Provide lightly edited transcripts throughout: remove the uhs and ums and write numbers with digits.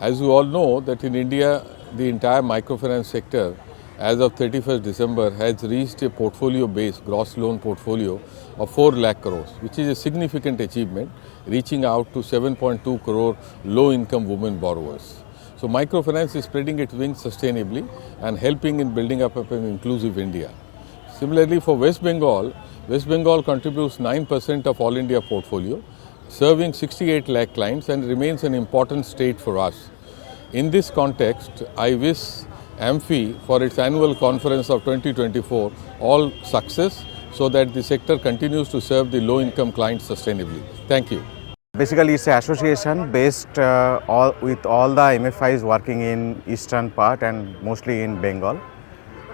As you all know that in India, the entire microfinance sector as of 31st December has reached a portfolio base, gross loan portfolio of 4 lakh crores, which is a significant achievement, reaching out to 7.2 crore low-income women borrowers. So microfinance is spreading its wings sustainably and helping in building up an inclusive India. Similarly, for West Bengal contributes 9% of all India portfolio, serving 68 lakh clients and remains an important state for us. In this context, I wish AMFI for its annual conference of 2024 all success so that the sector continues to serve the low-income clients sustainably. Thank you. Basically, it's an association based with all the MFIs working in eastern part and mostly in Bengal.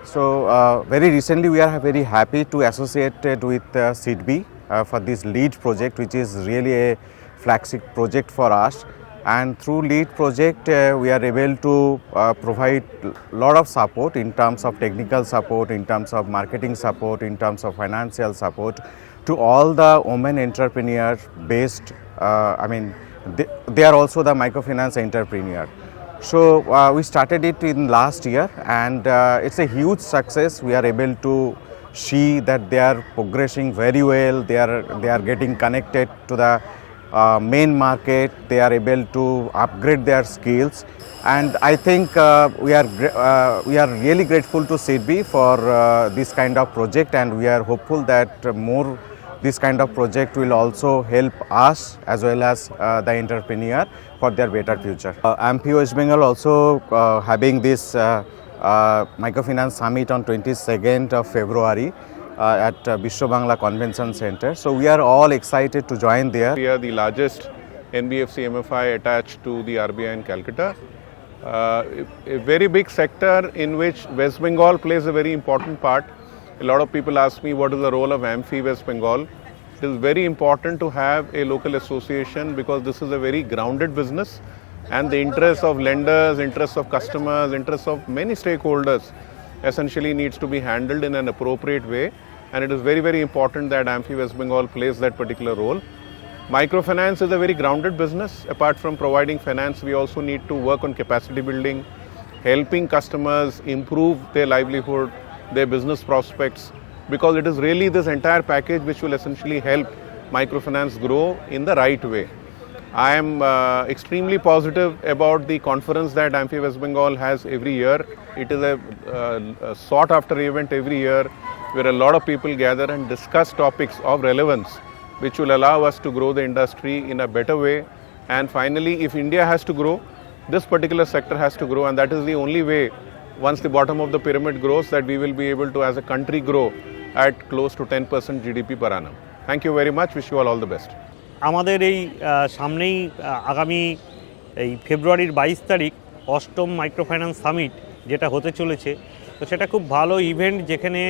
So very recently we are very happy to associate with SIDBI for this LEAD project, which is really a flagship project for us. And through LEAD project we are able to provide a lot of support in terms of technical support, in terms of marketing support, in terms of financial support to all the women entrepreneurs based, they are also the microfinance entrepreneur. So we started it in last year and it's a huge success. We are able to see that they are progressing very well. They are getting connected to the main market. They are able to upgrade their skills, and I think we are really grateful to SIDBI for this kind of project, and we are hopeful that more this kind of project will also help us as well as the entrepreneur for their better future. AMFI West Bengal also having this microfinance summit on 22nd of February at Bishwa Bangla Convention Center. So we are all excited to join there. We are the largest NBFC MFI attached to the RBI in Calcutta. A very big sector in which West Bengal plays a very important part. A lot of people ask me what is the role of AMFI West Bengal. It is very important to have a local association because this is a very grounded business and the interests of lenders, interests of customers, interests of many stakeholders essentially needs to be handled in an appropriate way, and it is very, very important that AMFI West Bengal plays that particular role. Microfinance is a very grounded business. Apart from providing finance, we also need to work on capacity building, helping customers improve their livelihood, their business prospects, because it is really this entire package which will essentially help microfinance grow in the right way. I am extremely positive about the conference that AMFI West Bengal has every year. It is a sought after event every year where a lot of people gather and discuss topics of relevance which will allow us to grow the industry in a better way. And finally, if India has to grow, this particular sector has to grow, and that is the only way, once the bottom of the pyramid grows, that we will be able to as a country grow at close to 10% GDP per annum. Thank you very much. Wish you all the best. আমাদের এই সামনেই আগামী এই ফেব্রুয়ারির 22 তারিখ অষ্টম microfinance summit যেটা হতে চলেছে, তো সেটা খুব ভালো ইভেন্ট যেখানে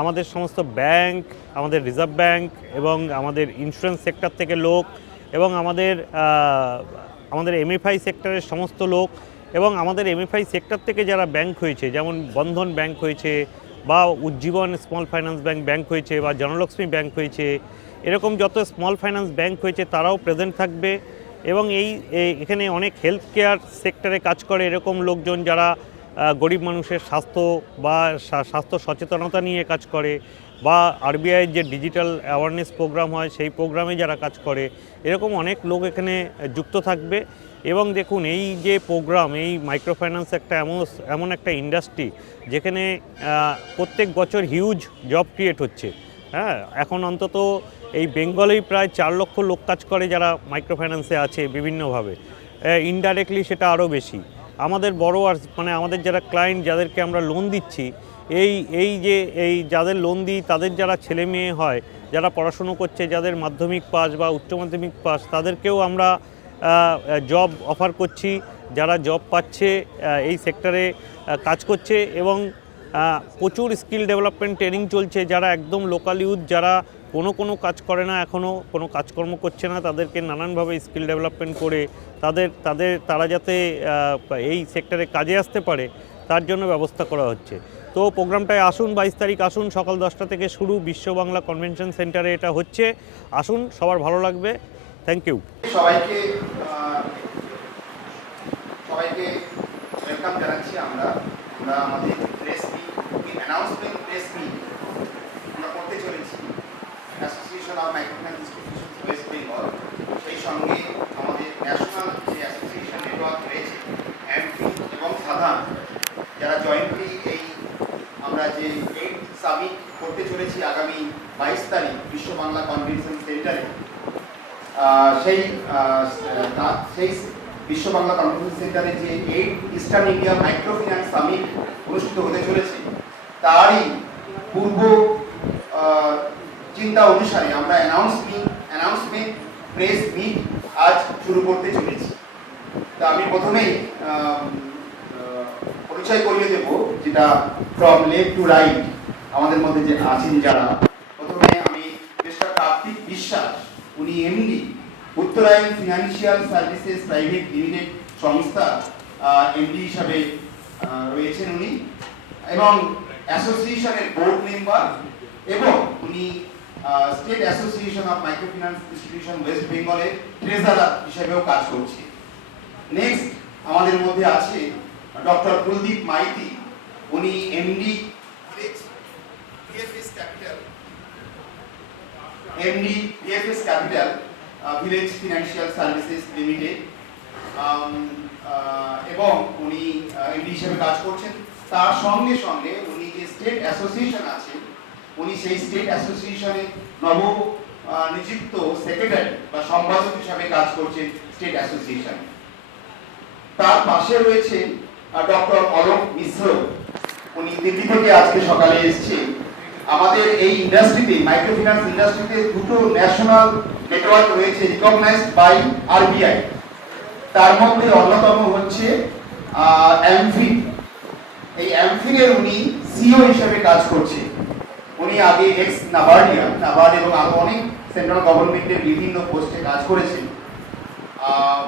আমাদের সমস্ত ব্যাংক, আমাদের রিজার্ভ ব্যাংক এবং আমাদের ইন্স্যুরেন্স সেক্টর থেকে লোক এবং আমাদের এমএফআই সেক্টরের সমস্ত লোক এবং আমাদের এমএফআই সেক্টর থেকে যারা ব্যাংক হয়েছে, যেমন বন্ধন ব্যাংক হয়েছে বা উজ্জীবন স্মল ফাইন্যান্স ব্যাংক হয়েছে বা জনলক্ষ্মী ব্যাংক হয়েছে, এরকম যত স্মল ফাইন্যান্স ব্যাংক হয়েছে তারাও প্রেজেন্ট থাকবে। এবং এখানে অনেক হেলথ কেয়ার সেক্টরে কাজ করে এরকম লোকজন যারা গরিব মানুষের স্বাস্থ্য বা স্বাস্থ্য সচেতনতা নিয়ে কাজ করে, বা আরবিআইয়ের যে ডিজিটাল অ্যাওয়ারনেস প্রোগ্রাম হয় সেই প্রোগ্রামে যারা কাজ করে, এরকম অনেক লোক এখানে যুক্ত থাকবে। এবং দেখুন, এই যে প্রোগ্রাম, এই মাইক্রোফাইন্যান্স একটা এমন একটা ইন্ডাস্ট্রি যেখানে প্রত্যেক বছর হিউজ জব ক্রিয়েট হচ্ছে। হ্যাঁ, এখন অন্তত এই বেঙ্গলেই প্রায় 4 লক্ষ লোক কাজ করে যারা মাইক্রোফাইন্যান্সে আছে বিভিন্নভাবে, ইনডাইরেক্টলি সেটা আরও বেশি। আমাদের বড়োয়ার্স মানে আমাদের যারা ক্লায়েন্ট, যাদেরকে আমরা লোন দিচ্ছি, এই যাদের লোন দিই তাদের যারা ছেলে মেয়ে হয়, যারা পড়াশুনো করছে, যাদের মাধ্যমিক পাস বা উচ্চ মাধ্যমিক পাস, তাদেরকেও আমরা জব অফার করছি। যারা জব পাচ্ছে এই সেক্টরে কাজ করছে এবং প্রচুর স্কিল ডেভেলপমেন্ট ট্রেনিং চলছে। যারা একদম লোকাল ইউথ, যারা কোনো কাজ করে না, এখনও কোনো কাজকর্ম করছে না, তাদেরকে নানানভাবে স্কিল ডেভেলপমেন্ট করে তারা যাতে এই সেক্টরে কাজে আসতে পারে তার জন্য ব্যবস্থা করা হচ্ছে। তো প্রোগ্রামটায় আসুন, 22 তারিখ আসুন, সকাল 10টা থেকে শুরু, বিশ্ব বাংলা কনভেনশন সেন্টারে এটা হচ্ছে। আসুন, সবার ভালো লাগবে। Thank you. সবাইকে সবাইকে ওয়েলকাম জানাচ্ছি। আমরা আমাদের press meet announcement press meet আমরা করতে চলেছি association of microfinance institution West Bengal, সেই সঙ্গে আমাদের ন্যাশনাল যে অ্যাসোসিয়েশন নেটওয়ার্ক রয়েছে এমপি এবং সাধারণ, যারা জয়েন্টলি এই আমরা যে 8 সামিট করতে চলেছি আগামী 22 তারিখ বিশ্ব বাংলা কনভেনশন সেন্টারে, সেই বিশ্ব বাংলা কনভেনশন সেন্টারে যে 8 eastern India micro finance summit অনুষ্ঠিত হতে চলেছে, তারই পূর্ব চিন্তা অনুসারে আমরা অ্যানাউন্সমেন্ট প্রেস মিট আজ শুরু করতে চলেছি। তা আমি প্রথমেই পরিচয় করিয়ে দেব, যেটা ফ্রম লেফট টু রাইট আমাদের মধ্যে যে আছেন যারা। প্রথমে আমি মিস্টার কার্তিক বিশ্বাস, উনি এমডি উত্তরায়ণ ফিনান্সিয়াল সার্ভিসেস প্রাইভেট লিমিটেড সংস্থা এমডি হিসাবে রয়েছেন উনি, এবং অ্যাসোসিয়েশনের বোর্ড মেম্বার, এবং উনি state association of microfinance institution West বেঙ্গলের ট্রেজারার হিসেবেও কাজ করছে। নেক্সট আমাদের মধ্যে আছে ডক্টর কুলদীপ মাইতি, উনি MD VFS capital village financial services limited, এবং উনি এমডি হিসেবে কাজ করছেন। তার সঙ্গে সঙ্গে উনি যে স্টেট অ্যাসোসিয়েশন আছে, উনি সেই স্টেট অ্যাসোসিয়েশনে নব নিযুক্ত সেক্রেটারি বা সম্পাদক হিসাবে কাজ করছেন স্টেট অ্যাসোসিয়েশন। তার পাশে রয়েছে ডক্টর অলোক মিশ্র, উনি দিল্লি থেকে আজকে সকালে এসেছেন। আমাদের এই ইন্ডাস্ট্রিতে, মাইক্রোফিন্যান্স ইন্ডাস্ট্রিতে দুটো ন্যাশনাল নেটওয়ার্ক রয়েছে রিকগনাইজড বাই আরবিআই। তার মধ্যে অন্যতম হচ্ছে এমফিন। এই এমফিনের উনি সিও হিসেবে কাজ করছে। উনি আগে এক্স নাবার্ড এবং আরো অনেক সেন্ট্রাল গভর্নমেন্টের বিভিন্ন পোস্টে কাজ করেছেন।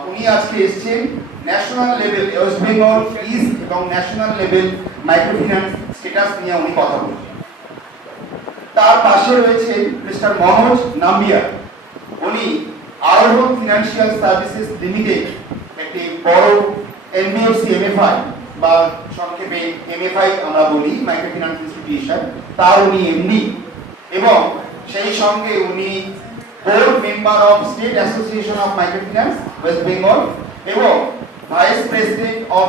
উনি আজকে এসেছেন national level West Bengal east এবং ন্যাশনাল লেভেল মাইক্রোফিন্যান্স স্ট্যাটাস নিয়ে উনি কথা বলছেন। তার পাশে রয়েছে মিস্টার মনোজ নাম্বিয়ার, উনি আরোহণ ফিনান্সিয়াল সার্ভিসেস লিমিটেড, একটি বড় এনবিএফসি এমএফআই বা সংক্ষেপে এমএফআই আমরা বলি, মাইক্রোফিন্যান্স ইনস্টিটিউশন, তার উনি এমডি, এবং সেই সঙ্গে উনি board member of state association of microfinance West Bengal এবং ভাইস প্রেসিডেন্ট অফ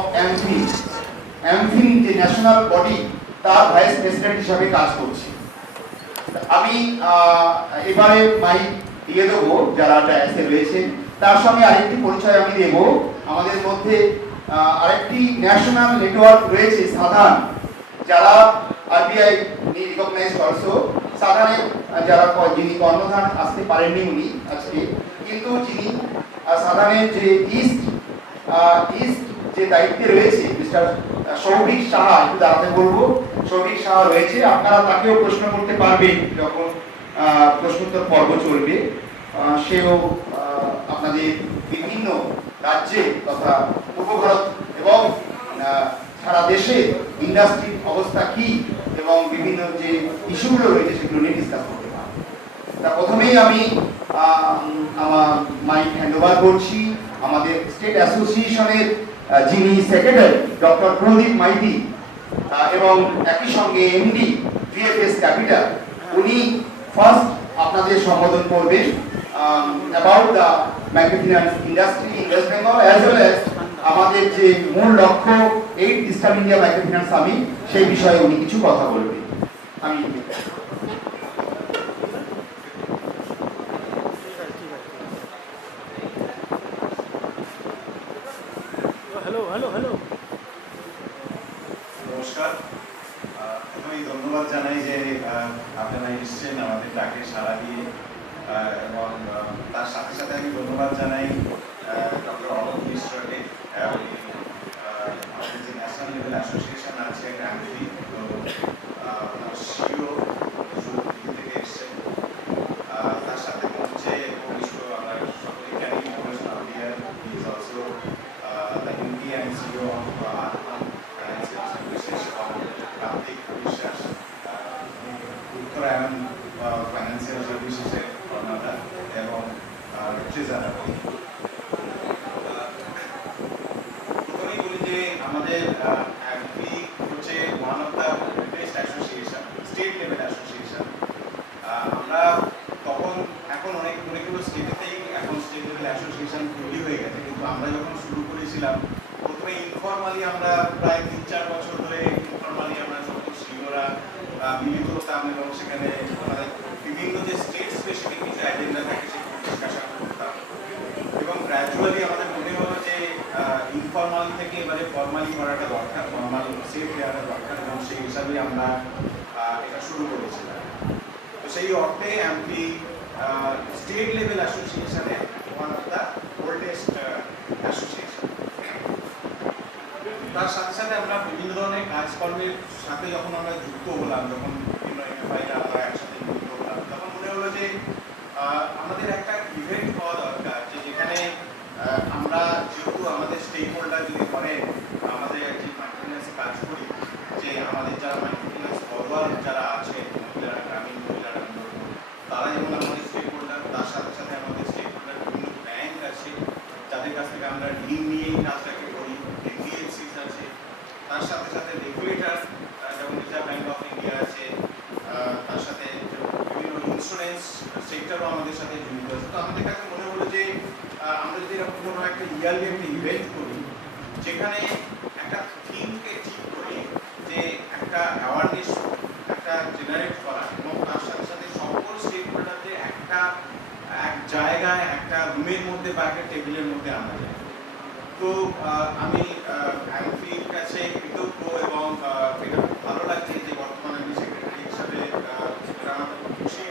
এমফিন যে ন্যাশনাল বডি, তার ভাইস প্রেসিডেন্ট হিসাবে কাজ করছে। আমি এবারে মাইক দিয়ে দেবো যারা এসে রয়েছে। তার সঙ্গে আরেকটি পরিচয় আমি দেব, আমাদের মধ্যে আরেকটি ন্যাশনাল নেটওয়ার্ক রয়েছে সাধারণ, যারা আরবিআই রিকগনাইজ অলসো। সাধারণের যারা যিনি কর্ণধার আসতে পারেননি উনি আজকে, কিন্তু যিনি সাধারণের যে ইস্ট যে দায়িত্বে রয়েছে মিস্টার সৌভিক সাহা, একটু দাঁড়াতে বলবো। সৌভিক সাহা রয়েছে, আপনারা তাকেও প্রশ্ন করতে পারবেন যখন প্রশ্নোত্তর পর্ব চলবে। সেও আপনাদের বিভিন্ন রাজ্যে তথা পূর্ব ভারত এবং সারা দেশে ইন্ডাস্ট্রির অবস্থা কি এবং বিভিন্ন যে ইস্যুগুলো রয়েছে সেগুলো নিয়ে ডিসকাস করতে পারবো। তা প্রথমেই আমি আমার মাইক হ্যান্ডওভার করছি আমাদের স্টেট অ্যাসোসিয়েশনের যিনি সেক্রেটারি ডক্টর কুলদীপ মাইতি, এবং একই সঙ্গে এমডি ভিএফএস ক্যাপিটাল, উনি ফার্স্ট আপনাদের সম্বোধন করবেন about the microfinance industry in West Bengal as well as আমাদের যে মূল লক্ষ্য 8 ইস্টার্ন ইন্ডিয়া মাইক্রোফিন্যান্স সামিট, সেই বিষয়ে উনি কিছু কথা বলবেন। আমি নমস্কার, আমি ধন্যবাদ জানাই যে আপনারা এসেছেন আমাদের ডাকে সাড়া দিয়ে, এবং তার সাথে সাথে আমি ধন্যবাদ জানাই ডক্টর অলোক মিশ্রকে, আমাদের যে ন্যাশনাল লেভেল অ্যাসোসিয়েশন আছে এমপি, তো সিও দিল্লি থেকে এসছেন। তার সাথে হচ্ছে আমরা সকলে জানি Manoj Nambiar, he is also the MD and CO of urban financial services, Kartik বিশ্বাস উত্তরায়ণ ফাইন্যান্সিয়াল সার্ভিসেসের কর্ণধার এবং ট্রেজারার। প্রথমেই বসতাম এবং সেখানে আমাদের বিভিন্ন যে স্টেট স্পেসিফিক কিছু অ্যাজেন্ডা থাকে সেগুলো ডিসকাশন করতাম এবং গ্র্যাজুয়ালি আমাদের মনে হলো যে ইনফর্মাল থেকে এবারে ফর্মালি করাটা দরকার, ফর্মাল সেফ দেওয়াটা দরকার এবং সেই হিসাবে আমরা এটা শুরু করেছিলাম। তো সেই অর্থে এমপি স্টেট লেভেল অ্যাসোসিয়েশনে one of the oldest association. তার সাথে সাথে আমরা বিভিন্ন ধরনের কাজকর্মের সাথে যখন আমরা যুক্ত হলাম, যখন বিভিন্ন এমএফআইরা আমরা একসাথে যুক্ত হলাম, তখন মনে হলো যে আমাদের একটা ইভেন্ট হওয়া দরকার, যে যেখানে আমরা যেহেতু আমাদের স্টেক হোল্ডার যদি করেন আমাদের যে মাইক্রোফিন্যান্সে কাজ করি, যে আমাদের যারা মাইক্রোফিন্যান্স ফরওয়ার্ড যারা আছে মহিলারা, গ্রামীণ মহিলারা, তারা যেমন আমাদের স্টেক হোল্ডার, তার সাথে সাথে আমাদের স্টেক হোল্ডার বিভিন্ন ব্যাংক আছে যাদের কাছ থেকে আমরা ঋণ নিয়ে এই কাজটাকে করি, এনবিএফসিস আছে, তার সাথে সাথে রেগুলেটর যেমন রিজার্ভ ব্যাংক অফ ইন্ডিয়া আছে, তার সাথে বিভিন্ন ইন্স্যুরেন্স সেক্টরও আমাদের সাথে জড়িত আছে। তো আমাদের কাছে মনে হলো যে আমরা যদি এরকম কোনো একটা ইয়ারলি একটা ইভেন্ট করি, যেখানে একটা থিমকে ঠিক করি, যে একটা অ্যাওয়ারনেস একটা জেনারেট করা এবং তার সাথে সাথে সকল স্টেক হোল্ডারদের একটা এক জায়গায় একটা রুমের মধ্যে বা একটা টেবিলের মধ্যে আমরা যাই। তো আমি এমপির কাছে কৃতজ্ঞ এবং এটা খুব ভালো লাগছে যে বর্তমানে আমি সেক্রেটারি হিসাবে আমার খুশি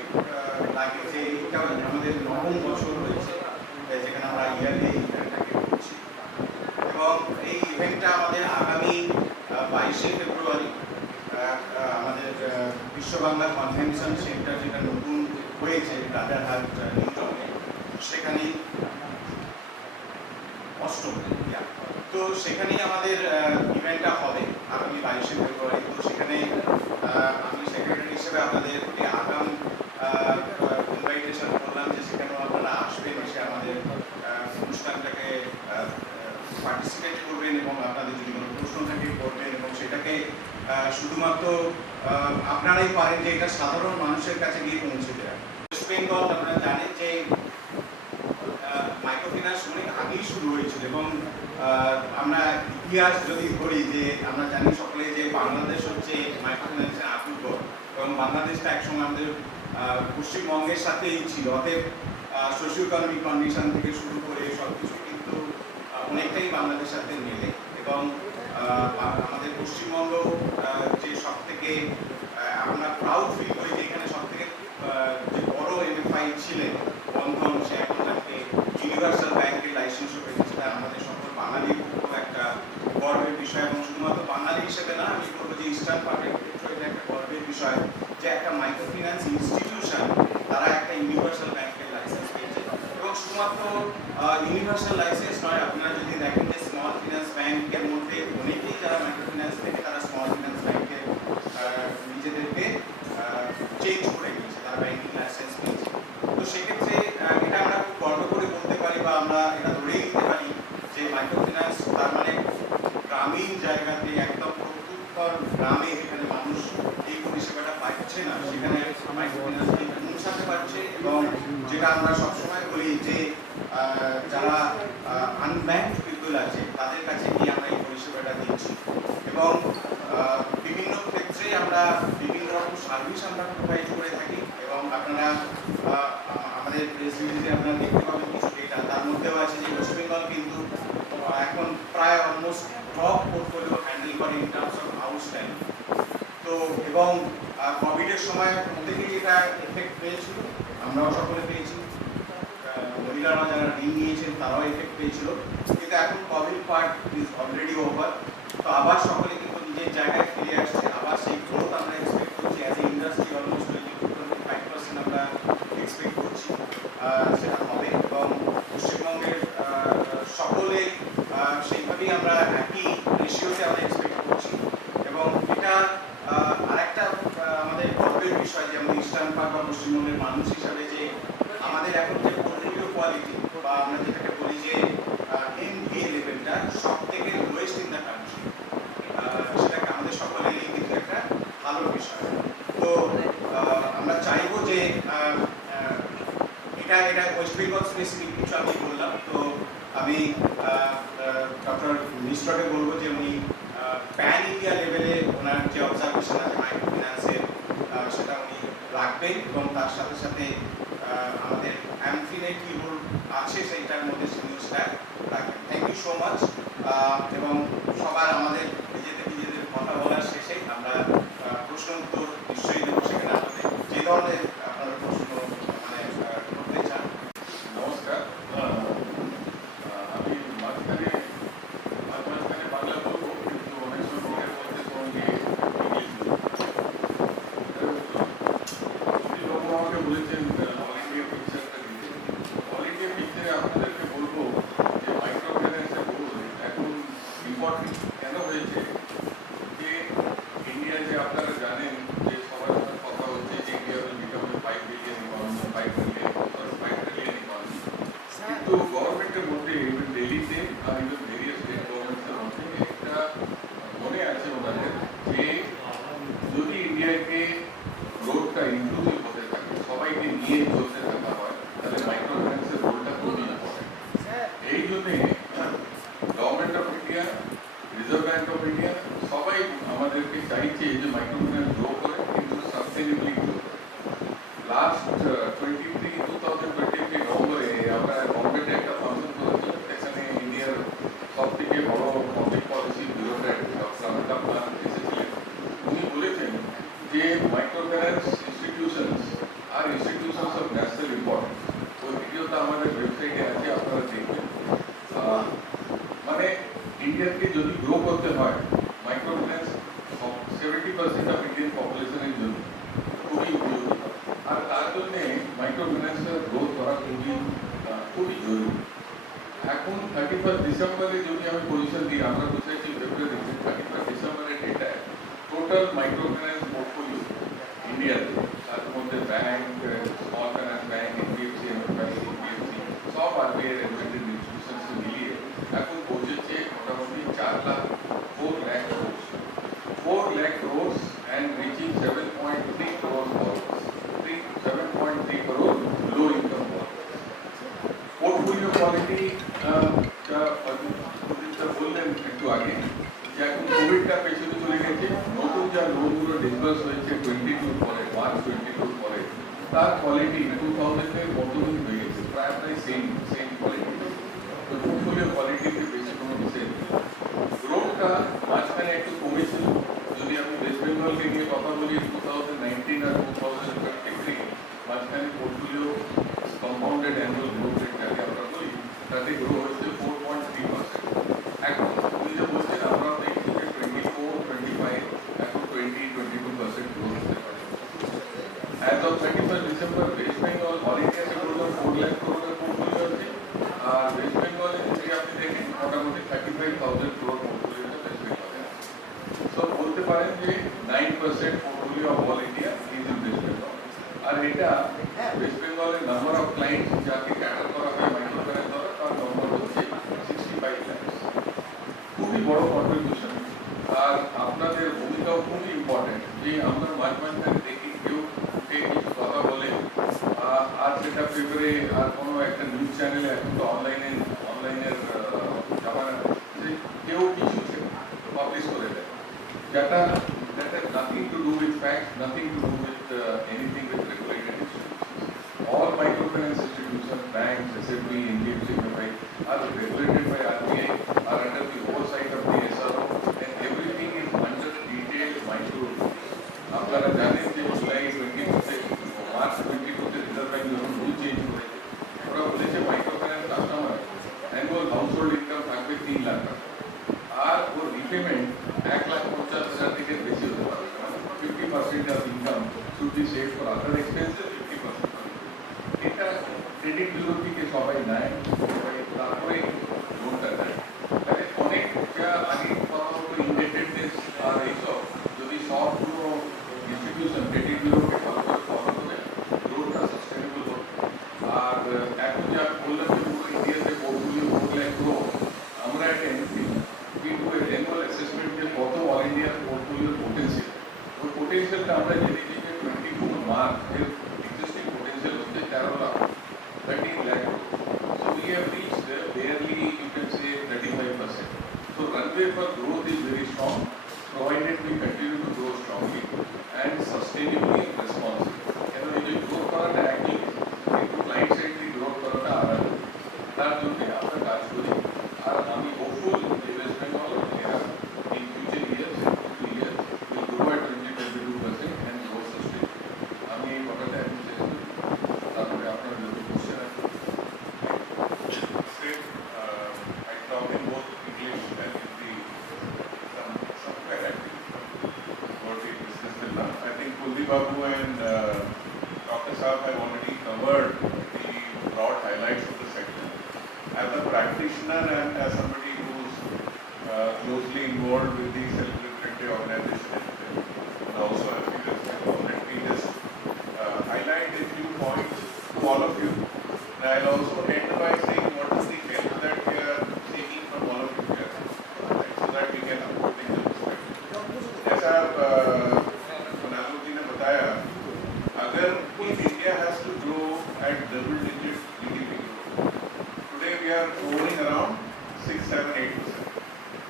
লাগে যে এটা আমাদের 9ম বছর হয়েছে যেখানে আমরা ইয়ারলি ইভেন্টটাকে করছি এবং এই ইভেন্টটা আমাদের আগামী 22শে ফেব্রুয়ারি আমাদের বিশ্ব বাংলা কনভেনশন সেন্টার যেটা নতুন হয়েছে রাজারহাট নিউ টাউনে, সেখানেই তো সেখানেই আমাদের ইভেন্টটা হবে আগামী 22শে ফেব্রুয়ারি। তো সেখানে আমি সেক্রেটারি হিসেবে আপনাদের প্রতি আগাম ইনভাইটেশন করলাম যে সেখানেও আপনারা আসবেন, এসে আমাদের অনুষ্ঠানটাকে পার্টিসিপেট করবেন এবং আপনাদের যদি কোনো প্রশ্ন থাকে করবেন এবং সেটাকে শুধুমাত্র আপনারাই পারেন যে এটা সাধারণ মানুষের কাছে গিয়ে পৌঁছে দেয়। ওয়েস্ট বেঙ্গল আপনারা জানেন যে মাইক্রোফিন্যান্স অনেক আগেই শুরু হয়েছিল এবং আমরা ইতিহাস যদি ধরি যে আমরা জানি সকলে যে বাংলাদেশ হচ্ছে মাইক্রোফিন্যান্সের আতুরঘর এবং বাংলাদেশটা একসময় আমাদের পশ্চিমবঙ্গের সাথেই ছিল, অতএব সোশিও ইকোনমিক কন্ডিশন থেকে শুরু করে সব কিছু কিন্তু অনেকটাই বাংলাদেশের সাথে মেলে এবং আমাদের পশ্চিমবঙ্গ যে সব থেকে আমরা প্রাউড ফিল করি যে এখানে সব থেকে যে বড় এমএফআই ছিলেন বন্ধন, সে এখন তাকে ইউনিভার্সাল ব্যাংকের লাইসেন্সও পেয়েছে, সেটা আমাদের সকল বাঙালির খুব একটা গর্বের বিষয় এবং শুধুমাত্র বাঙালি হিসেবে না, আমি বলবো যে ইস্টার্ন পার্টের ক্ষেত্রে এটা একটা গর্বের বিষয় যে একটা মাইক্রোফিন্যান্স ইনস্টিটিউশন তারা একটা ইউনিভার্সাল ব্যাংকের লাইসেন্স পেয়েছে এবং শুধুমাত্র ইউনিভার্সাল লাইসেন্স নয়, আপনারা যদি দেখেন যে স্মল ফিন্যান্স ব্যাংকের মধ্যে অনেকেই যারা মাইক্রোফিন্যান্স থেকে তারা স্মল ফিন্যান্স ব্যাংকে নিজেদেরকে চেঞ্জ করে নিয়েছে, তারা ব্যাংকিং লাইসেন্স পেয়েছে। তো সেক্ষেত্রে এটা আমরা খুব গর্ব করে বলতে পারি বা আমরা এটা ধরেই নিতে পারি যে মাইক্রোফিন্যান্স তার মানে গ্রামীণ জায়গাতে একদম প্রত্যুত্তর গ্রামে যেখানে মানুষ এই পরিষেবাটা পাচ্ছে না সেখানে মাইক্রোফিন্যান্সকে পৌঁছাতে পারছে এবং যেটা আমরা সবসময় বলি যে যারা আনব্যাংক পিপল আছে তাদের কাছে গিয়ে আমরা এই পরিষেবাটা দিচ্ছি এবং বিভিন্ন ক্ষেত্রে আমরা বিভিন্ন রকম সার্ভিস আমরা প্রোভাইড করে থাকি এবং আপনারা আমাদের প্রেস রিলিজে আপনারা দেখতে পাবেন কিছু ডেটা, তার মধ্যেও আছে যে ওয়েস্ট বেঙ্গল কিন্তু এখন প্রায় অলমোস্ট টপ পোর্টফোলিও হ্যান্ডেল করে ইন টার্মস অফ আউটস্ট্যান্ডিং। তো এবং কোভিডের সময় প্রত্যেকেই এটা এফেক্ট পেয়েছিল, আমরাও সকলে পেয়েছি, মহিলারা যারা ঋণ নিয়েছেন তারাও এফেক্ট পেয়েছিল, কিন্তু এখন Covid part is already over. তো আবার সকলে কিন্তু নিজের জায়গায় ফিরে আসছে, আবার সেই গ্রোথ আমরা এক্সপেক্ট করছি অ্যাজ এ ইন্ডাস্ট্রি অলমোস্ট 20-25% আমরা এক্সপেক্ট করছি সেটা হবে এবং পশ্চিমবঙ্গের সকলে সেইভাবেই আমরা একই রেশিওতে আমরা এক্সপেক্ট করছি এবং এটা আরেকটা আমাদের গর্বের বিষয় যে আমাদের ইস্টার্ন পার্ট বা পশ্চিমবঙ্গের মানুষ হিসাবে যে আমাদের এখন যে পোর্টফোলিও কোয়ালিটি বা আমরা যেটাকে বলি যে এনপিএ লেভেলটা সব থেকে লোয়েস্ট ইন দ্য কান্ট্রি, সেটাকে আমাদের সকলেরই কিন্তু একটা ভালো বিষয়। তো আমরা চাইবো যে এটা ওয়েস্ট বেঙ্গল স্পেসিফিক কিছু আমি বললাম, তো আমি ডক্টর মিশ্রকে বলবো যে উনি প্যান ইন্ডিয়া লেভেলে ওনার যে অবজারভেশন আছে মাইক্রোফিন্যান্সের সেটা রাখবে এবং তার সাথে সাথে আমাদের অ্যামফিনে কী রোল আছে সেইটার মধ্যে সেটা রাখবেন। Thank you so much. এবং সবার আমাদের নিজেদের কথা বলার শেষে আমরা প্রশ্ন উত্তর নিশ্চয়ই দেবো, সেখানে আপনাদের যে ধরনের আপনারা প্রশ্ন মানে করতে চান। নমস্কার। আমি মাঝখানে বাংলা বলবো, কিন্তু অনেক সময় মধ্যে সঙ্গে ইংলিশ বলবো। লোক আমাকে বলেছেন অল ইন্ডিয়া পিকচারটা দিতে। অল ইন্ডিয়া পিকচারে আপনাদেরকে বলবো যে মাইক্রো ফাইন্যান্সের রোল এখন ইম্পর্টেন্ট কেন হয়েছে, যে ইন্ডিয়া যে আপনারা জানেন যে সবার সাথে কথা হচ্ছে যে India will become 5 billion economy, 5 trillion economy. কিন্তু গভর্নমেন্টের মধ্যে ইভেন দিল্লিতে আর ইভেন ভেরিয়াস স্টেট গভর্নমেন্টসের মধ্যে একটা মনে আছে ওনাদের যে যদি ইন্ডিয়াকে গ্রোথটা ইনক্লুসিভ হতে থাকে, সবাইকে নিয়ে চলতে থাকা হয়, তাহলে মাইক্রো ফাইন্যান্সের রোলটা খুবই ইম্পর্টেন্ট। এই জন্যে government of India, reserve bank of India সবাই আমাদেরকে চাইছে যে মাইক্রো ফাইন্যান্স গ্রো করে, কিন্তু সাস্টেনেবলি গ্রো করে। লাস্ট 2023 নভেম্বরে আমরা বম্বেতে একটা ফাংশন করেছিলাম, সেখানে ইন্ডিয়ার সব থেকে বড় public policy bureaucrat doctor Amitabh Kant এসেছিলেন। উনি বলেছেন যে মাইক্রো ফাইন্যান্স ইনস্টিটিউশনস আর ইনস্টিটিউশনস অফ ন্যাশনাল ইম্পর্টেন্স। ওই ভিডিওটা আমাদের ওয়েবসাইটে আছে, আপনারা দেখবেন। মানে ইন্ডিয়াকে যদি গ্রো করতে হয়, মাইক্রো ফাইন্যান্স 70% অফ ইন্ডিয়ান পপুলেশনের জন্য খুবই উপযোগী। আর তার জন্যে মাইক্রো ফাইন্যান্সের গ্রোথ করা খুবই জরুরি। এখন 31 ডিসেম্বরে যদি আমি পজিশন দিই, আমরা বসেছি ফেব্রুয়ারিতে, 31 ডিসেম্বরের ডেটায় টোটাল মাইক্রো ফাইন্যান্স পোর্টফোলিও ইন্ডিয়াতে, তার মধ্যে bank, small finance bank, NBFC, MFI, NBFC সব আরবিআই রেগুলেটেড ইনস্টিটিউশনস মিলিয়ে এখন পৌঁছেছে মোটামুটি 4 lakh crores, 4 lakh crores and reaching 7.3 crores borrowers, 7.3 crore low income borrowers. Portfolio quality বললেন একটু আগে যে এখন কোভিডটা পেছনে চলে গেছে, নতুন যা লোনগুলো ডিসবার্স হয়েছে 22 পরে, মার্চ 22 পরে, তার কোয়ালিটি 2000-এর মতনই হয়ে গেছে, প্রায় সেম কোয়ালিটি। তো পোর্টফোলিও কোয়ালিটিতে বেশি কোনো বিষয় নেই। গ্রোথটা মাঝখানে একটু কমেছিল। যদি আমি ওয়েস্ট বেঙ্গলকে নিয়ে কথা বলি, 2019 আর 2023 মাঝখানে portfolio compounded annual growth rate যাকে আমরা বলি, তাতে গ্রো হয়েছে 4.3%। এখন উনি যে বলছেন আমরা দেখছি যে 24, 25, এখন 20-22% গ্রোথ হতে পারে। As of 31 December, West Bengal all India से total 4 lakh crore का पोर्टफोलियो আছে। আর ওয়েস্ট বেঙ্গলে যদি আপনি দেখেন মোটামুটি 35,000 crore পোর্টফোলিওটা ওয়েস্ট বেঙ্গলে আছে। তো বলতে পারেন যে 9% portfolio of all India is in West Bengal. আর এটা ওয়েস্ট বেঙ্গলের নাম্বার অফ ক্লায়েন্টস যাকে ক্যাটার করা হয় মাইক্রো ফাইন্যান্স দ্বারা, তার নম্বর হচ্ছে 65 lakhs। খুবই বড় কন্ট্রিবিউশন। আর আপনাদের ভূমিকাও খুবই ইম্পর্টেন্ট, যে আমরা মাঝখানে দেখি কেউ কিছু কথা বলে, আর সেটা পেপারে আর কোনো একটা নিউজ চ্যানেলে, এখন তো অনলাইনের জামানা, যে কেউ কিছু পাবলিশ করে দেয় যেটা that has nothing to do with facts, nothing to do with anything with regulated institutions. All microfinance institutions, banks, SFB, NBFC, MFI are regulated by RBI, are under the oversight of the SRO, and everything is under detailed micro rules. আপনারা জানেন যে July 22 March 22 reserve bank যখন rule change করেছে, ওরা বলেছে micro finance customer annual household income থাকবে 3 লাখ টাকা, আর ওর repayment 1,50,000 থেকে বেশি হতে পারে। 50% of income should be save for other expenses, 50%। এটা ক্রেডিট ব্যুরো থেকে সবাই নেয়, সবাই তারপরে লোনটা দেয়। তাহলে অনেক যা আগে কথা হতো ইন্ডেটেডনেস আর এইসব, যদি সবগুলো ইনস্টিটিউশন ক্রেডিট ব্যুরোকে ভালো করে ফলো করে, গ্রোথটা সাস্টেনেবল হবে। আর এখন যা বললাম যে পুরো ইন্ডিয়াতে পোর্টফোলিও 4 লাখ ক্রোর, আমরা একটা অ্যানুয়াল অ্যাসেসমেন্ট যে কত অল ইন্ডিয়ার পোর্টফোলিওর পোটেন্সিয়াল, ওই পোটেন্সিয়ালটা আমরা জেনেছি যে 24 মার্চ এর এক্সিস্টিং পোটেন্সিয়াল হচ্ছে 13 lakh, 13 lakh. So we have reached barely Raghu and Dr. Saab have already covered the broad highlights of the sector. As a practitioner and as somebody who's closely involved with the self-regulatory organization and also as we discussed, let me just highlight a few points to all of you. And I'll also end by saying what is the help that we are seeking from all of you here, right, so that we can take the perspective. जैसा नानू जी ने बताया, अगर if India has to grow at double-digit GDP growth, today we are hovering around 6, 7, 8%.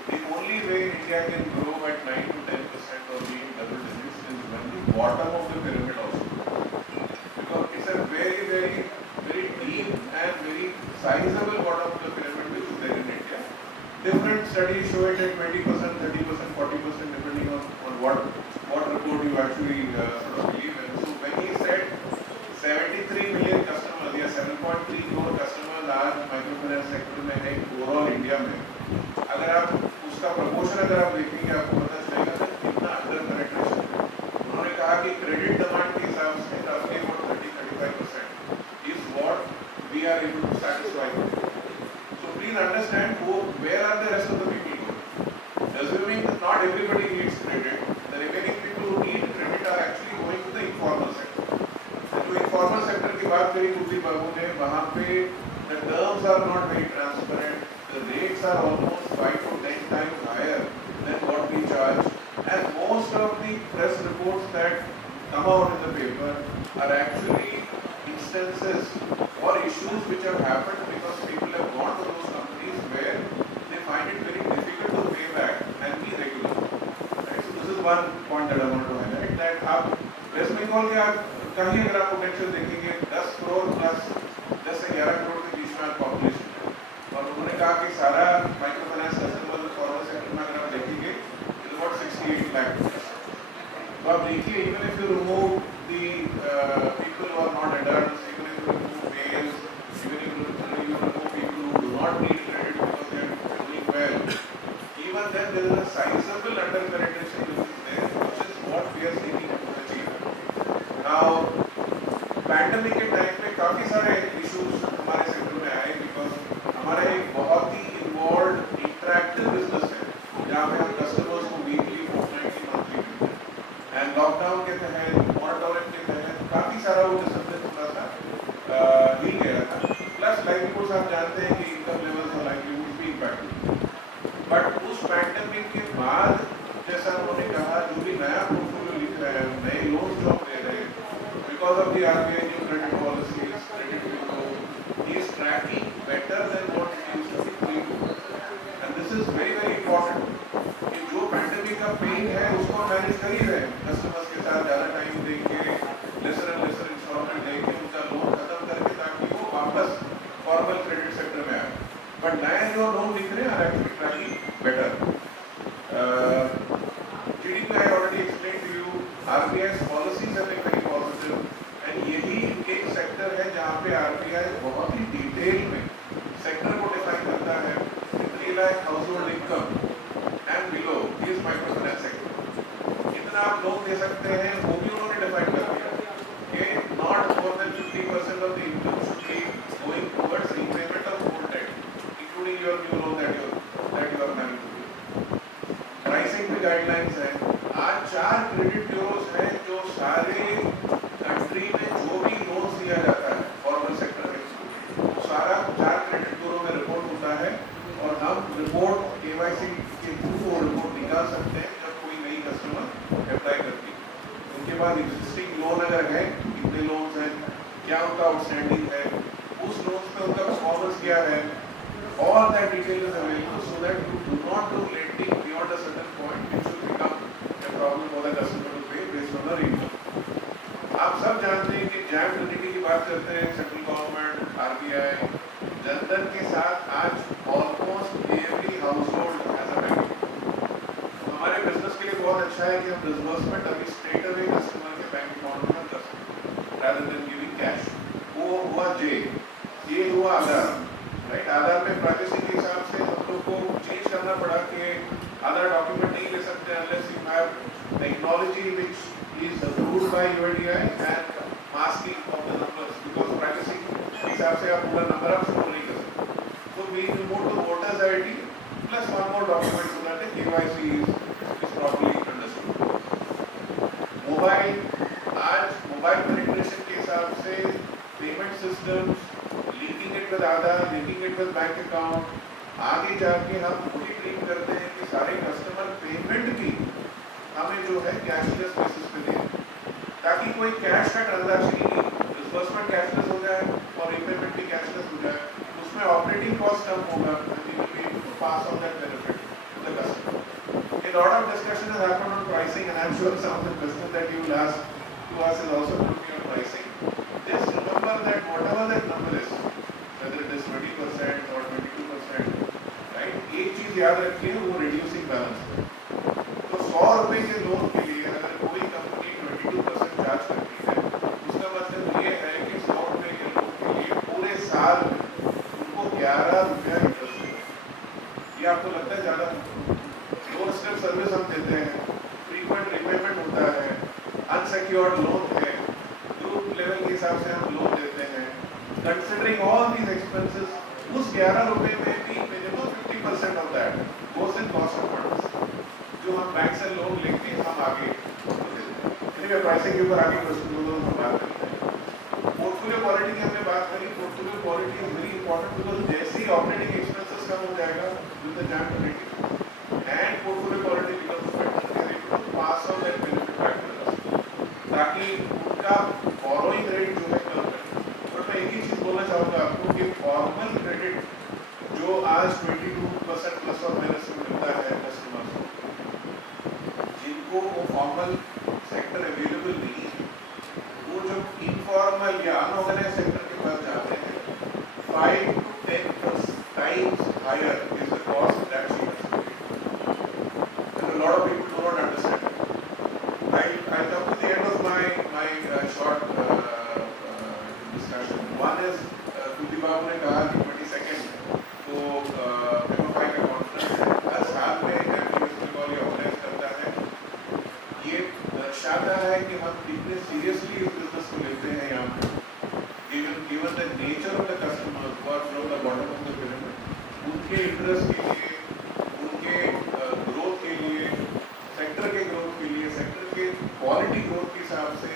The only way India can grow at 9 to 10% or be in double digits is when the bottom of the pyramid also grows. Because it's a very, very, very deep and very sizable bottom of the pyramid which is there in India. Different studies show it at 20%, 30%, 40% depending on what report you actually sort of believe in. So when he said 73 million customers या 7.3 crore customers आज microfinance sector में है overall India में, अगर आप उसका proportion अगर आप देखेंगे आपको पता चलेगा कि कितना अंडर पेनिट्रेशन है। उन्होंने कहा कि क्रेडिट डिमांड के हिसाब से roughly about 30-35% is what we are able to satisfy. So please understand where are the rest of the people going? Assuming that not everybody needs credit, the remaining people who need credit are actually going to the informal sector. जो informal sector की बात करी कुलदीप बाबू ने, वहाँ पे the terms are not very transparent. The rates are almost 5 to 10 times higher than what we charge, and most of the press reports that come out in the paper are actually instances or issues which have happened because people have gone to those companies where they find it very difficult to pay back and be regular. Right? So this is one point that I want to highlight, that आप West Bengal के आप कहीं अगर आप potential देखेंगे 10 crore plus 10 से 11 करोड़ के बीच में population है, और उन्होंने कहा कि सारा micro finance customer forward sector में अगर आप देखेंगे इट इज अबाउट 68 लाख। तो आप देखिए, even if you remove the people who are not adults, even if you remove males, even if you remove people who do not need credit because they are doing well, even then there is a sizable under penetration which is there, which is what we are seeking to achieve. Now pandemic के time में काफ़ी सारे issues हमारे sector में आए because हमारा एक बहुत ही इन्वॉल्व इंटरैक्टिव बिजनेस है जहाँ पे हम कस्टमर्स को वीकली, फोर्टनाइटली, मंथली मिलते हैं, एंड लॉकडाउन के तहत, मॉनिटरिंग के तहत काफ़ी सारा वो डिसिप्लिन थोड़ा सा हिल गया था। प्लस लाइवलीहुड्स आप जानते हैं कि इनकम लेवल्स और लाइवलीहुड्स भी इम्पैक्ट हुए, बट उस पैंडेमिक के बाद जैसा उन्होंने कहा जो भी नया पोर्टफोलियो लिख रहे हैं, नए लोन्स जो हम ले रहे हैं, because of the RBI new credit policies, credit bureau is tracking better than what it used to be pre-COVID. And this is very, very important कि जो पैंडेमिक का पेन है उसको मैनेज कर ही रहे हैं, कस्टमर्स के साथ ज़्यादा टाइम देंगे, लेसर एंड लेसर इंस्टॉलमेंट देंगे, उनका लोन खत्म करके ताकि वो वापस फॉर्मल क्रेडिट सेक्टर में आए। बट नए जो लोन लिख रहे हैं actually tracking better. GDP I already explained to you, RBI's policies have been very positive, and यही एक सेक्टर है जहाँ पे RBI बहुत ही डिटेल में सेक्टर को डिफाइन करता है कि 3 lakh household income and below is micro finance sector, कितना आप लोन दे सकते हैं वो भी उन्होंने डिफाइन कर दिया कि not more than 50% of the income should be going towards repayment of old debt including your new loan that you are planning to do. Pricing भी गाइडलाइंस है। आज 4 क्रेडिट ब्यूरोज हैं जो सारे कंट्री में जो भी लोन दिया जाता है फॉर्मल सेक्टर में, वो सारा 4 क्रेडिट ब्यूरो में रिपोर्ट होता है और हम रिपोर्ट KYC के थ्रू वो रिपोर्ट निकाल सकते हैं जब कोई नई कस्टमर अप्लाई करती है। उनके बाद एग्जिस्टिंग लोन अगर है, कितने लोन्स हैं, क्या उनका आउटस्टैंडिंग है, उस लोन पे उनका परफॉर्मेंस क्या है, all that detail is available so that you do not do lending beyond a certain point which will become a problem for the customer to pay based on the rate. आप सब जानते हैं कि jam Trinity की बात करते हैं, central government, RBI, Jan Dhan के साथ आज almost every house hold has a bank. हमारे बिजनेस के लिए बहुत अच्छा है कि हम डिसबर्समेंट अभी स्ट्रेट अवे कस्टमर के बैंक अकाउंट में कर सकते हैं rather than giving cash। वो हुआ ये हुआ आधार, राइट। आधार में प्राइवेसी के हिसाब से हम लोग को चेंज करना पड़ा कि आधार डॉक्यूमेंट नहीं ले सकते unless you have technology which is approved approved by UIDI and masking of the numbers because privacy के हिसाब से आप पूरा नंबर आप स्टोर नहीं कर सकते. So we removed the voters ID plus one more document so that the KYC is properly understood. Mobile आज मोबाइल पेनिट्रेशन के हिसाब से payment systems linking it with Aadhaar, linking it with bank account, आगे जाके हम पूरी dream करते हैं कि सारे कस्टमर पेमेंट भी हमें जो है कैशलेस बेसिस पे दें ताकि कोई कैश का ट्रांजैक्शन ही नहीं, डिस्बर्समेंट कैशलेस हो जाए और रीपेमेंट भी कैशलेस हो जाए, उसमें ऑपरेटिंग कॉस्ट कम होगा and we will be able to pass on that benefit to the customer. A lot of discussion has happened on pricing and I am sure some of the questions that you will ask to us is also going to be on pricing. Just remember that whatever that number is, whether it is 20% or 22%, right? एक चीज याद रखिए वो reducing balance है. तो 100 रुपए के loan के लिए अगर कोई कंपनी 22% चार्ज करती है, उसका मतलब ये है कि 100 रुपए के लोन के लिए पूरे साल में उनको 11 रुपया इंटरेस्ट मिलेगा. ये आपको लगता है ज्यादा? लोन स्टेप सर्विस हम देते हैं, फ्रीक्वेंट रिपेमेंट होता है, अनसिक्योर्ड लोन है, ग्रुप लेवल के हिसाब से हम लोन देते हैं. कंसिडरिंग ऑल दीज एक्सपेंसेस, उस 11 रुपए में भी minimum 50% of that goes in cost of funds जो हम बैंक से लोन लेके हम आगे इनके प्राइसिंग के ऊपर आगे क्वेश्चन हम बात करते हैं. पोर्टफोलियो क्वालिटी की हमने बात करी. Portfolio quality is very important because जैसे ही ऑपरेटिंग एक्सपेंसेस कम हो जाएगा with the JAM connecting and portfolio quality becomes better, we are able to pass on that benefit back to customer ताकि उनका बोरोइंग रेट जो है कम रहे. बट मैं एक ही चीज बोलना चाहूँगा आपको कि फॉर्मल क्रेडिट जो आज 22% प्लस और माइनस में मिलता है कस्टमर्स को, जिनको वो फॉर्मल सेक्टर अवेलेबल नहीं है, वो जब इनफॉर्मल या अनऑर्गेनाइज सेक्टर के पास जाते हैं 5 to 10 times higher is the cost that she has to pay. And a lot of people do not understand it. I'll come to the end of my short discussion. One is Kuldeep Babu ने कहा कि 22nd तो MFI का conference हर साल में MBS Bengal ये organise करता है. ये दर्शाता है कि हम कितने सीरियसली इस बिजनेस को लेते हैं. यहाँ पे given the nature of the customers who are from the bottom of the pyramid, उनके इंटरेस्ट के लिए, उनके ग्रोथ के लिए, सेक्टर के ग्रोथ के लिए, सेक्टर के क्वालिटी ग्रोथ के हिसाब से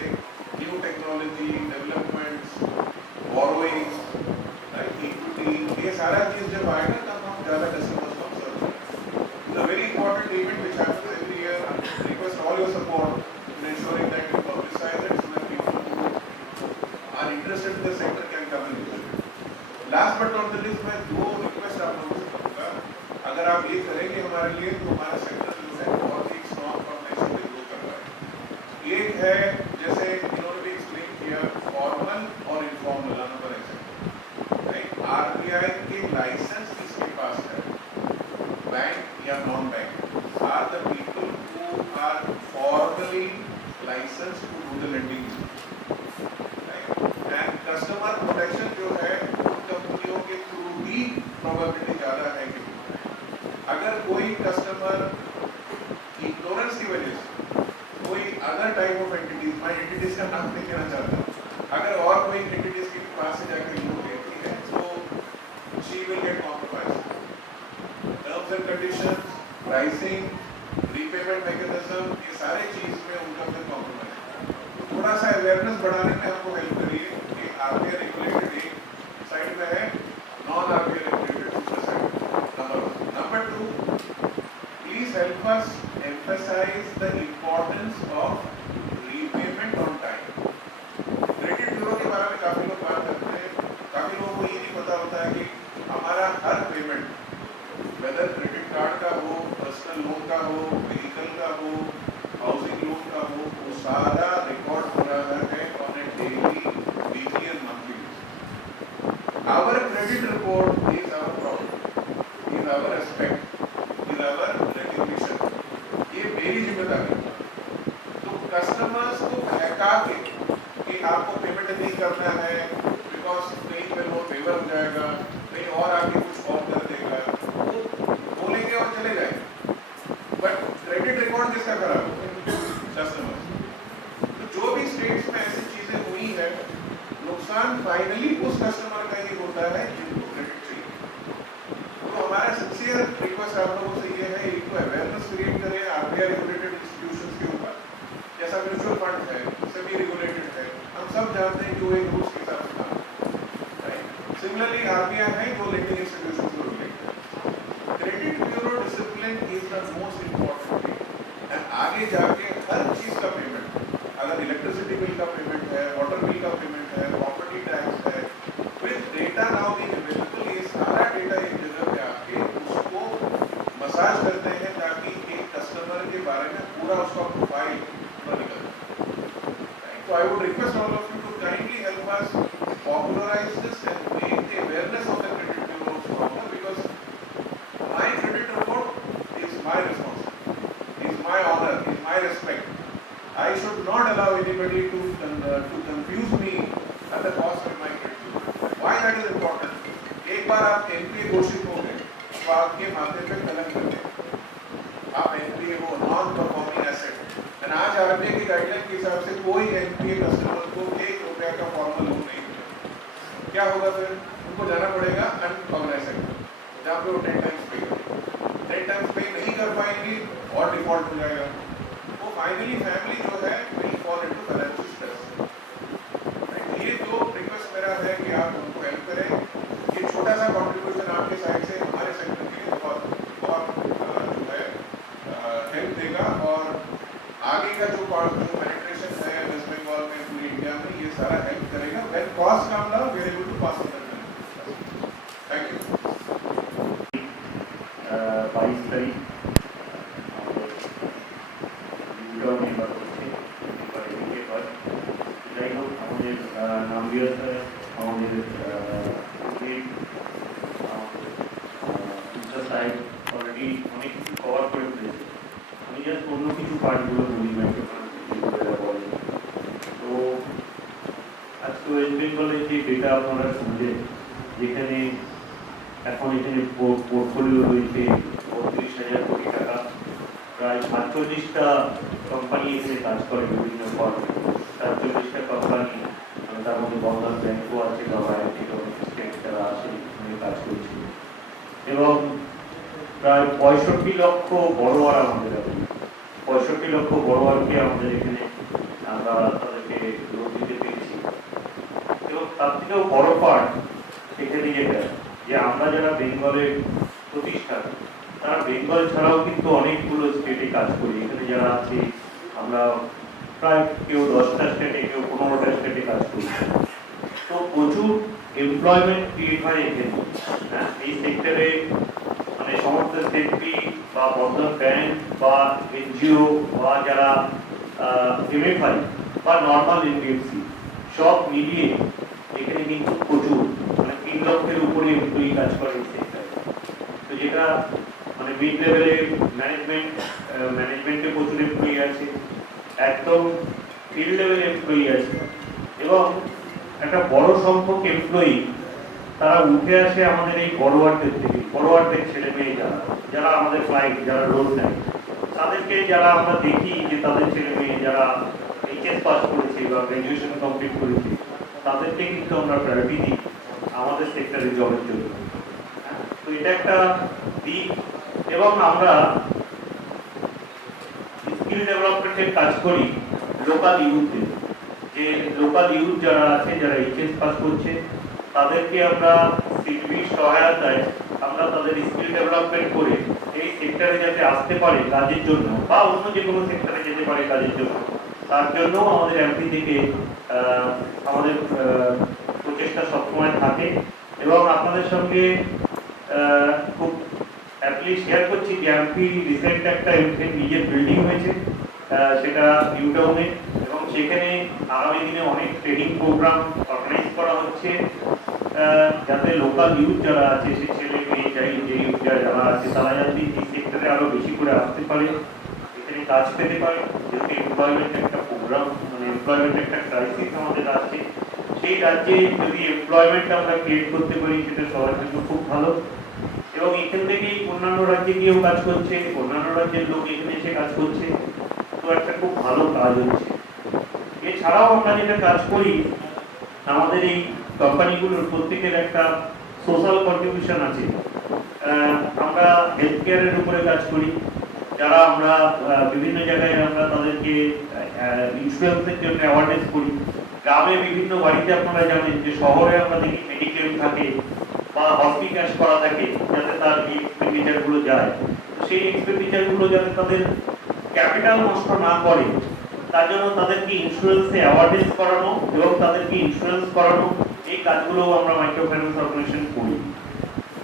new technology developments, borrowings, equity, ये सारा चीज जब आएगा तब हम ज़्यादा कस्टमर्स को सर्व करेंगे. It's a very important event which happens every year. I request all your support in ensuring that you publicize it so that people who are interested in the sector can come and visit it. Last but not the least, मैं दो request आप लोगों से करूँगा. अगर आप ये करेंगे हमारे लिए तो हमारा सेक्टर जो है बहुत ही स्ट्रॉन्ग फाउंडेशन पे ग्रो कर रहा है. एक है जैसे इन्होंने भी एक्सप्लेन किया फॉर्मल और इनफॉर्मल नंबर है, राइट? आरबीआई के लाइसेंस किसके पास है, बैंक या non bank, are the people who are formally licensed to do the lending. And customer protection जो है उन कंपनियों के थ्रू ही प्रोबेबिलिटी ज़्यादा है कि अगर कोई कस्टमर इग्नोरेंस की वजह से कोई अदर टाइप ऑफ एंटिटीज, मैं एंटिटीज का नाम नहीं लेना चाहता, अगर और कोई एंटिटीज के पास से जाकर लोन लेती है तो she will get compromise. Terms and conditions, pricing, repayment mechanism, ये सारे चीज़ में उनका फिर कॉम्प्रोमाइज. तो थोड़ा सा अवेयरनेस बढ़ाने में हमको हेल्प करिए कि आरबीआई रेगुलेटेड एक साइड में है, नॉन आरबीआई रेगुलेटेड दूसरे side. Number 2, please help us emphasize the importance of repayment on time. Credit bureau के बारे में काफी लोग बात करते हैं, काफी लोगों को ये नहीं पता होता है कि हमारा हर पेमेंट, वेदर क्रेडिट कार्ड का हो, पर्सनल लोन का हो, व्हीकल का हो, हाउसिंग लोन का हो, वो सारा रिकॉर्ड हो रहा है on a daily, weekly and monthly. Our credit report is our problem, is our aspect, is our recognition. ये मेरी जिम्मेदारी है. तो कस्टमर्स को बहका के कि आपको पेमेंट नहीं करना है बिकॉज कहीं पे वो फेवर हो जाएगा, कहीं और आके कुछ और कर देगा, वो बोलेंगे और चले जाएंगे. बट क्रेडिट रिकॉर्ड किसका खराब होगा? कस्टमर्स. तो जो भी फाइनली उस कस्टमर का ये होता है जिनको क्रेडिट चाहिए। तो हमारा सिंसियर रिक्वेस्ट आप लोगों से ये है, एक तो अवेयरनेस क्रिएट करें आरबीआई रेगुलेटेड इंस्टीट्यूशंस के ऊपर, जैसा म्यूचुअल फंड है, सेबी रेगुलेटेड है, हम सब जानते हैं कि वो एक रूल्स के हिसाब से काम करता है। सिमिलरली आरबीआई है जो लेंडिंग इंस्टीट्यूशंस को रेगुलेट करता है। Credit bureau discipline is the most important thing. And आगे जाके हर चीज का पेमेंट, अगर इलेक्ट्रिसिटी बिल का पेमेंट है, वाटर बिल का पेमेंट है, प्रॉपर्टी टैक्स है, with data now being available, ये सारा डेटा एक जगह पे आके उसको मसाज करते हैं ताकि एक कस्टमर के बारे में पूरा उसका प्रोफाइल पूरा निकल जाए। So I would request all of you to kindly help us popularize this and make the awareness of the credit bureau stronger, because my credit report is my responsibility, is my honor, is my respect. I should not allow anybody to confuse me at the cost of my credit report. Why that is important? एक बार आप NPA घोषित हो गए तो आपके माथे पे कलंक लग गया, आप NPA हो, नॉन परफॉर्मिंग एसेट। और आज आरबीआई की गाइडलाइन के हिसाब से कोई NPA कस्टमर को ₹1 का फॉर्मल लोन नहीं मिलेगा। क्या होगा फिर? उनको जाना पड़ेगा अनऑर्गेनाइज्ड सेक्टर, जहाँ पे वो 10 टाइम्स पे करेंगे। 10 टाइम्स पे नहीं कर पाएंगे और डिफॉल्ट हो जाएगा। तो फाइनली फैमिली जो है will fall into financial stress. ये जो रिक्वेस्ट मेरा है कि आप उनको हेल्प करें, ये छोटा सा कंट्रीब्यूशन आपके साइड से हमारे सेक्टर के लिए बहुत जो है हेल्प देगा, और आगे का जो पेनिट्रेशन है वेस्ट बंगाल में, पूरी इंडिया में, ये सारा हेल्प करेगा। When cost come down we are able to pass on that. Thank you. 22 তারিখ আমাদের নির্বাচন হচ্ছে, যাই হোক আমাদের নামবিয়া স্যার আমাদের সাহেব অলরেডি অনেক কিছু কভার করে ফেলেছে। আমি জাস্ট অন্য কিছু পার্টগুলো বলি বলে। তো আজকে ওয়েস্ট বেঙ্গলের যে ডেটা আপনারা শুনলেন, যেখানে এখন এখানে পোর্টফোলিও রয়েছে 32,000 কোটি টাকা, প্রায় 48টা কোম্পানি এখানে কাজ করে বিভিন্ন ফর্মে। 48টা কোম্পানি, তার মধ্যে বন্ধন ব্যাংকও আছে বা বাইরে থেকে অনেক স্টেট যারা আসে এখানে কাজ করছে, এবং প্রায় 65 লক্ষ বড়োয়ার আমাদের আছে। 65 লক্ষ বড়োয়ারকে আমাদের এখানে আমরা তাদেরকে লোন দিতে পেরেছি। এবং তার থেকেও বড় পার্ট এখানে যেটা, যে আমরা যারা বেঙ্গলের প্রতিষ্ঠান, তারা বেঙ্গল ছাড়াও কিন্তু অনেকগুলো স্টেটে কাজ করি। এখানে যারা আছে আমরা প্রায় কেউ 10টা স্টেটে, কেউ 15টা স্টেটে কাজ করি। তো প্রচুর এমপ্লয়মেন্ট ক্রিয়েট হয় এখানে। এই সেক্টরে মানে সমস্ত সেফটি বা বন্ধন ব্যাংক বা এনজিও বা যারা এমএফআই বা নর্মাল এনবিএফসি সব মিলিয়ে এখানে কিন্তু প্রচুর, মানে 3 লক্ষের উপরে এমপ্লয়ি কাজ করে এই সেক্টরে। তো যেটা মানে মিড লেভেলের ম্যানেজমেন্টে প্রচুর এমপ্লয়ি আছে, একদম ফিল্ড লেভেল এমপ্লয়ি আছে, এবং একটা বড় সংখ্যক এমপ্লয়ি তারা উঠে আসে আমাদের এই বড়োয়ারদের থেকে। বড়োয়ারদের ছেলে মেয়ে যারা আমাদের ক্লায়েন্ট, যারা লোন নেয়, তাদেরকে যারা আমরা দেখি যে তাদের ছেলে মেয়ে যারা এইচএস পাস করেছে বা গ্র্যাজুয়েশন কমপ্লিট করেছে, তাদেরকে কিন্তু আমরা প্রায়োরিটি দিই আমাদের সেক্টরে জবের জন্য। তো এটা একটা দিক। এবং আমরা স্কিল ডেভেলপমেন্টের কাজ করি লোকাল ইউথদের, যে লোকাল ইউথ যারা আছে, যারা এইচএস পাস করছে, তাদেরকে আমরা সিডবির সহায়তায় আমরা তাদের স্কিল ডেভেলপমেন্ট করে এই সেক্টরে যাতে আসতে পারে কাজের জন্য, বা অন্য যে কোনো সেক্টরে যেতে পারে কাজের জন্য, তার জন্য আমাদের এমপি থেকে আমাদের প্রচেষ্টা সবসময় থাকে। এবং আপনাদের সঙ্গে খুব অ্যাপলি শেয়ার করছি যে এমপি রিসেন্ট একটা নিজের বিল্ডিং হয়েছে, সেটা নিউ টাউনে, এবং সেখানে আগামী দিনে অনেক ট্রেনিং প্রোগ্রাম অর্গানাইজ করা হচ্ছে, যাতে লোকাল ইউথ যারা আছে, সে ছেলে মেয়ে চাই যে ইউথ যারা আছে, তারা যাতে এই সেক্টরে আরো বেশি করে আসতে পারে, এখানে কাজ পেতে পারে। যেহেতু এমপ্লয়মেন্ট একটা প্রোগ্রাম, মানে এমপ্লয়মেন্ট একটা ক্রাইসিস আমাদের রাজ্যে, সেই রাজ্যে যদি এমপ্লয়মেন্ট আমরা ক্রিয়েট করতে পারি, সেটা সবার জন্য খুব ভালো। এবং এখান থেকেই অন্যান্য রাজ্যে গিয়েও কাজ করছে, অন্যান্য রাজ্যের লোক এখানে এসে কাজ করছে। তো একটা খুব ভালো কাজ হচ্ছে। এছাড়াও আমরা যেটা কাজ করি, আমাদের এই কোম্পানিগুলোর প্রত্যেকের একটা সোশ্যাল কন্ট্রিবিউশন আছে। আমরা হেলথ কেয়ারের উপরে কাজ করি, যারা আমরা বিভিন্ন জায়গায় আমরা তাদেরকে ইন্স্যুরেন্সের জন্য অ্যাওয়ারনেস করি। গ্রামে বিভিন্ন বাড়িতে আপনারা জানেন যে শহরে আমরা দেখি মেডিকেল থাকে বা হসপিটাল করা থাকে, যাতে তার এই এক্সপেন্ডিচারগুলো যায়। তো সেই এক্সপেন্ডিচারগুলো যাতে তাদের ক্যাপিটাল নষ্ট না করে, তার জন্য তাদেরকে ইন্স্যুরেন্সে অ্যাওয়ারনেস করানো এবং তাদেরকে ইন্স্যুরেন্স করানো, এই কাজগুলো আমরা মাইক্রো ফাইন্যান্স অর্গানাইজেশন করি।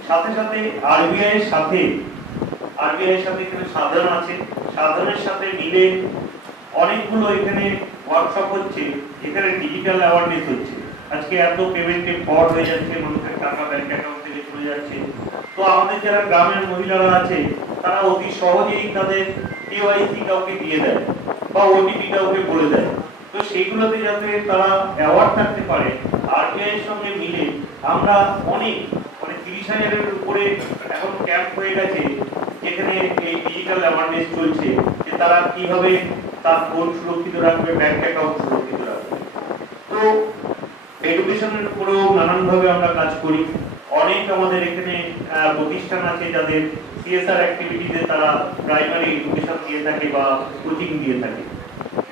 সাথে সাথে আরবিআই এর সাথে এখানে সাধারণ আছে, সাধারণের সাথে মিলে অনেকগুলো এখানে ওয়ার্কশপ হচ্ছে, এখানে ডিজিটাল অ্যাওয়ারনেস হচ্ছে। আজকে এত পেমেন্টে ফ্রড হয়ে যাচ্ছে, মানুষের টাকা ব্যাংক অ্যাকাউন্ট থেকে চলে যাচ্ছে। তো আমাদের যারা গ্রামের মহিলারা আছে তারা অতি সহজেই তাদের কেওয়াইসি কাউকে দিয়ে দেয় বা ওটিপি কাউকে বলে দেয়। তো সেইগুলোতে যাতে তারা অ্যাওয়ার্ড থাকতে পারে, আরবিআই এর সঙ্গে মিলে আমরা অনেক 30,000-এর উপরে এখন ক্যাম্প হয়ে গেছে, যেখানে এই ডিজিটাল অ্যাওয়ারনেস চলছে যে তারা কিভাবে তার ফোন সুরক্ষিত রাখবে, ব্যাংক অ্যাকাউন্ট সুরক্ষিত রাখবে। তো এডুকেশনের উপরেও নানানভাবে আমরা কাজ করি। অনেক আমাদের এখানে প্রতিষ্ঠান আছে যাদের সিএসআর অ্যাক্টিভিটিতে তারা প্রাইমারি এডুকেশন দিয়ে থাকে বা কোচিং দিয়ে থাকে।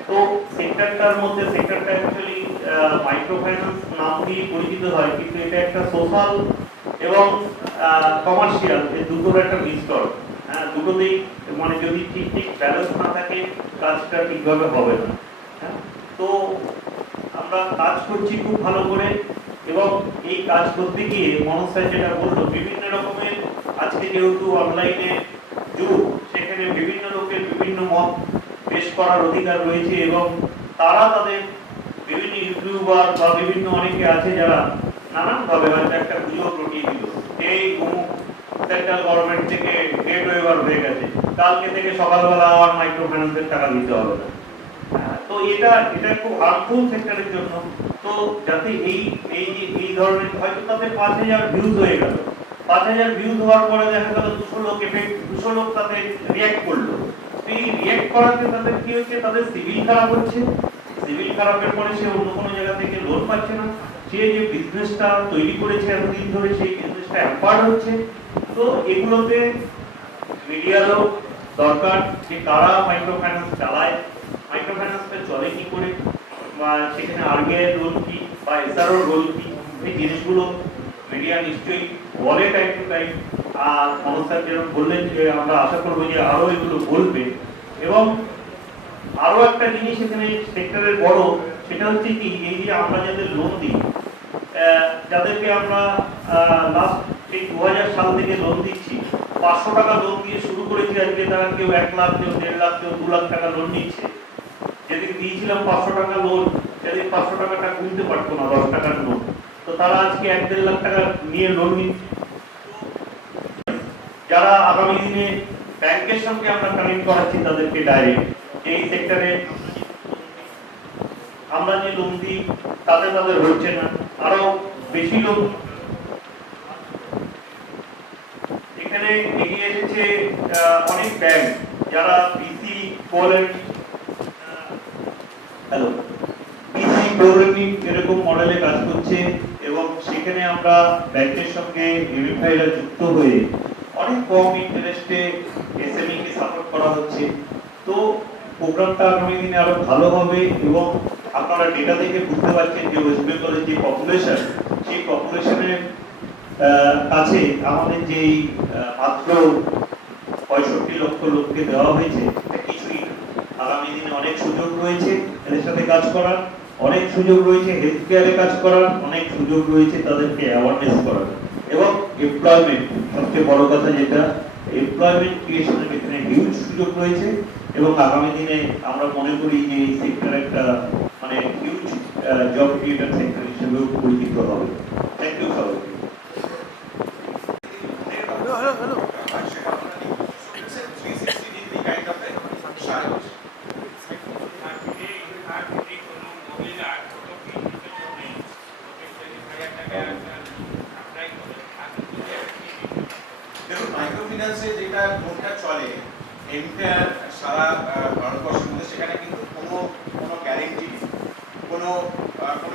তো সেক্টরটা অ্যাকচুয়ালি মাইক্রো ফাইন্যান্স নাম দিয়ে পরিচিত হয়, কিন্তু এটা একটা সোশ্যাল এবং কমার্শিয়াল, এই দুটোর একটা মিশ্রণ। দুটোতেই মানে যদি ঠিক ব্যালেন্স না থাকে কাজটা ঠিকভাবে হবে না। তো আমরা কাজ করছি খুব ভালো করে, এবং এই কাজ করতে গিয়ে মনোজ স্যার যেটা বললো, বিভিন্ন রকমের আজকে যেহেতু অনলাইনে যুগ, সেখানে বিভিন্ন লোকের বিভিন্ন মত পেশ করার অধিকার রয়েছে, এবং তারা তাদের বিভিন্ন ইউটিউবার বা বিভিন্ন অনেকে আছে যারা নানানভাবে হয়তো একটা গুজব রটিয়ে দিল, এই অমুক সেন্ট্রাল গভর্নমেন্ট থেকে ডেট ওয়েভার হয়ে গেছে, কালকে থেকে সকালবেলা আর মাইক্রো ফাইন্যান্সের টাকা দিতে হবে না। তো এটা খুব হার্মফুল সেক্টরের জন্য। তো যাতে এই ধরনের হয়তো তাদের 5,000 ভিউজ হয়ে গেল, 5,000 ভিউজ হওয়ার পরে দেখা গেল 200 লোক তাদের রিঅ্যাক্ট করলো। এই রিঅ্যাক্ট করাতে তাদের কি হচ্ছে, তাদের সিভিল খারাপ হচ্ছে। সিভিল খারাপের পরে সে অন্য কোনো জায়গা থেকে লোন পাচ্ছে না, সে যে বিজনেসটা তৈরি করেছে এতদিন ধরে সেই বিজনেসটা অ্যাম্পার্ড হচ্ছে। তো এগুলোতে মিডিয়ারও দরকার যে কারা মাইক্রো ফাইন্যান্স চালায়, মাইক্রো ফাইন্যান্সটা চলে কি করে, বা সেখানে আরবিআই এর রোল কি বা এসআরও রোল কি, এই জিনিসগুলো মিডিয়া নিশ্চয়ই বলে টাইম টু টাইম। আর মনোজ স্যার যেরকম বললেন যে আমরা আশা করবো যে আরো এগুলো বলবে। এবং আরো একটা জিনিস এখানে সেক্টরের বড়, সেটা হচ্ছে কি, এই যে আমরা যাদের লোন দিই, যাদেরকে আমরা লাস্ট 2000 সাল থেকে লোন দিচ্ছি, 500 টাকা লোন দিয়ে শুরু করেছি, আজকে তারা কেউ 1 লাখ, কেউ 1.5 লাখ, কেউ 2 লাখ টাকা লোন নিচ্ছে। যেদিন দিয়েছিলাম 500 টাকা লোন, সেদিন 500 টাকাটা গুনতে পারতো না, 10 টাকার লোন, তো তারা আজকে 1.5 লাখ টাকা নিয়ে লোন নিচ্ছে। যারা আগামী দিনে ব্যাংকের সঙ্গে আমরা কানেক্ট করাচ্ছি তাদেরকে ডাইরেক্ট, এই সেক্টরে আমরা যে লোন দিই তাতে তাদের হচ্ছে না, আরো বেশি লোন এখানে এগিয়ে এসেছে। অনেক ব্যাংক যারা বিসি কোঅপারেটিভ এরকম মডেলে কাজ করছে, এবং সেখানে আমরা ব্যাংকের সঙ্গে এমএফআইরা যুক্ত হয়ে অনেক কম ইন্টারেস্টে এসএমই কে সাপোর্ট করা হচ্ছে। তো প্রোগ্রামটা আগামী দিনে আরো ভালো হবে, এবং আপনারা ডেটা দেখে বুঝতে পারছেন যে ওয়েস্ট বেঙ্গলের যে পপুলেশন, সেই পপুলেশনের কাছে আমাদের যে মাত্র 65 লক্ষ লোককে দেওয়া হয়েছে কিছুই। আগামী দিনে অনেক সুযোগ রয়েছে এদের সাথে কাজ করার, অনেক সুযোগ রয়েছে হেলথ কেয়ারে কাজ করার, অনেক সুযোগ রয়েছে তাদেরকে অ্যাওয়ারনেস করার, এবং এমপ্লয়মেন্ট সবচেয়ে বড় কথা, যেটা এমপ্লয়মেন্ট ক্রিয়েশনের ক্ষেত্রে হিউজ সুযোগ রয়েছে। এবং আগামী দিনে আমরা মনে করি যে এই সেক্টর একটা মানে হিউজ জব ক্রিয়েটার সেক্টর হিসেবেও পরিচিত হবে। থ্যাংক ইউ সবাইকে। দেখুন, মাইক্রো ফিন্যান্সে যেটা লোনটা চলে এন্টায়ার সারা ভারতবর্ষের মধ্যে, সেখানে কিন্তু কোনো গ্যারেন্টি নেই, কোনো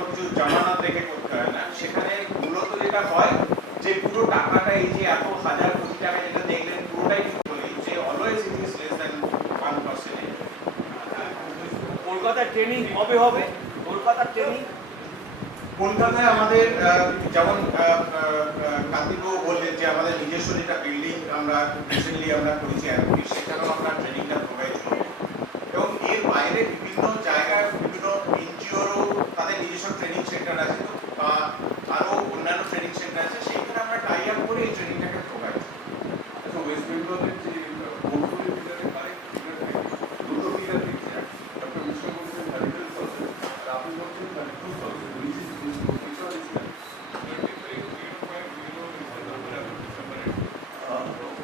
কিছু জামানত রেখে করতে হয় না। সেখানে হবে কলকাতার ট্রেনিং। কলকাতায় আমাদের যেমন কার্তিকবাবু বললেন যে আমাদের নিজস্ব যেটা বিল্ডিং আমরা রিসেন্টলি আমরা করেছি অ্যারোবিক, সেখানেও আমরা ট্রেনিংটা প্রোভাইড করি এবং এর বাইরে বিভিন্ন জায়গায় বিভিন্ন এনজিওরও তাদের নিজস্ব ট্রেনিং সেন্টার আছে, তো আরও অন্যান্য ট্রেনিং সেন্টার আছে, সেইখানে আমরা টাই আপ করে এই ট্রেনিংটাকে প্রোভাইড করি। আচ্ছা, ওয়েস্ট বেঙ্গলের যে পোর্টফোলিও ফিগারের দুটো ফিগার দিচ্ছে, একটা মিশ্র করছেন 32%, আর আপনি বলছেন 32%, which is which one is that?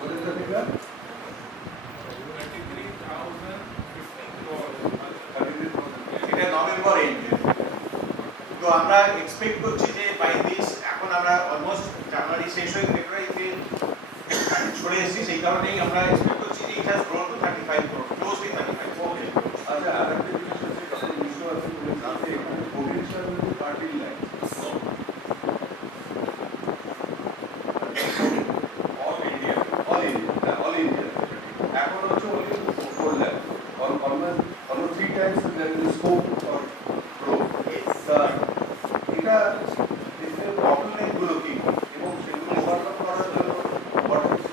What is the figure? 33,050 এটা নভেম্বর এন্ডে, তো আমরা এক্সপেক্ট করছি যে বাই দিস, এখন আমরা অলমোস্ট জানুয়ারি শেষ হয়ে ফেব্রুয়ারিতে ছড়ে এসেছি, সেই কারণেই আমরা এক্সপেক্ট করছি যে it has grown to 35 crore, closely 35 crore। Okay, আচ্ছা, আর একটা জিনিস হচ্ছে ডক্টর মিশ্র আছে বলে তাতে এখানে provincial party line all India, all India এখন হচ্ছে only 4 lakh, almost 3 times there is scope for growth. এটা এর বটলনেক গুলো কি এবং সেগুলো ওভারকাম করার জন্য what is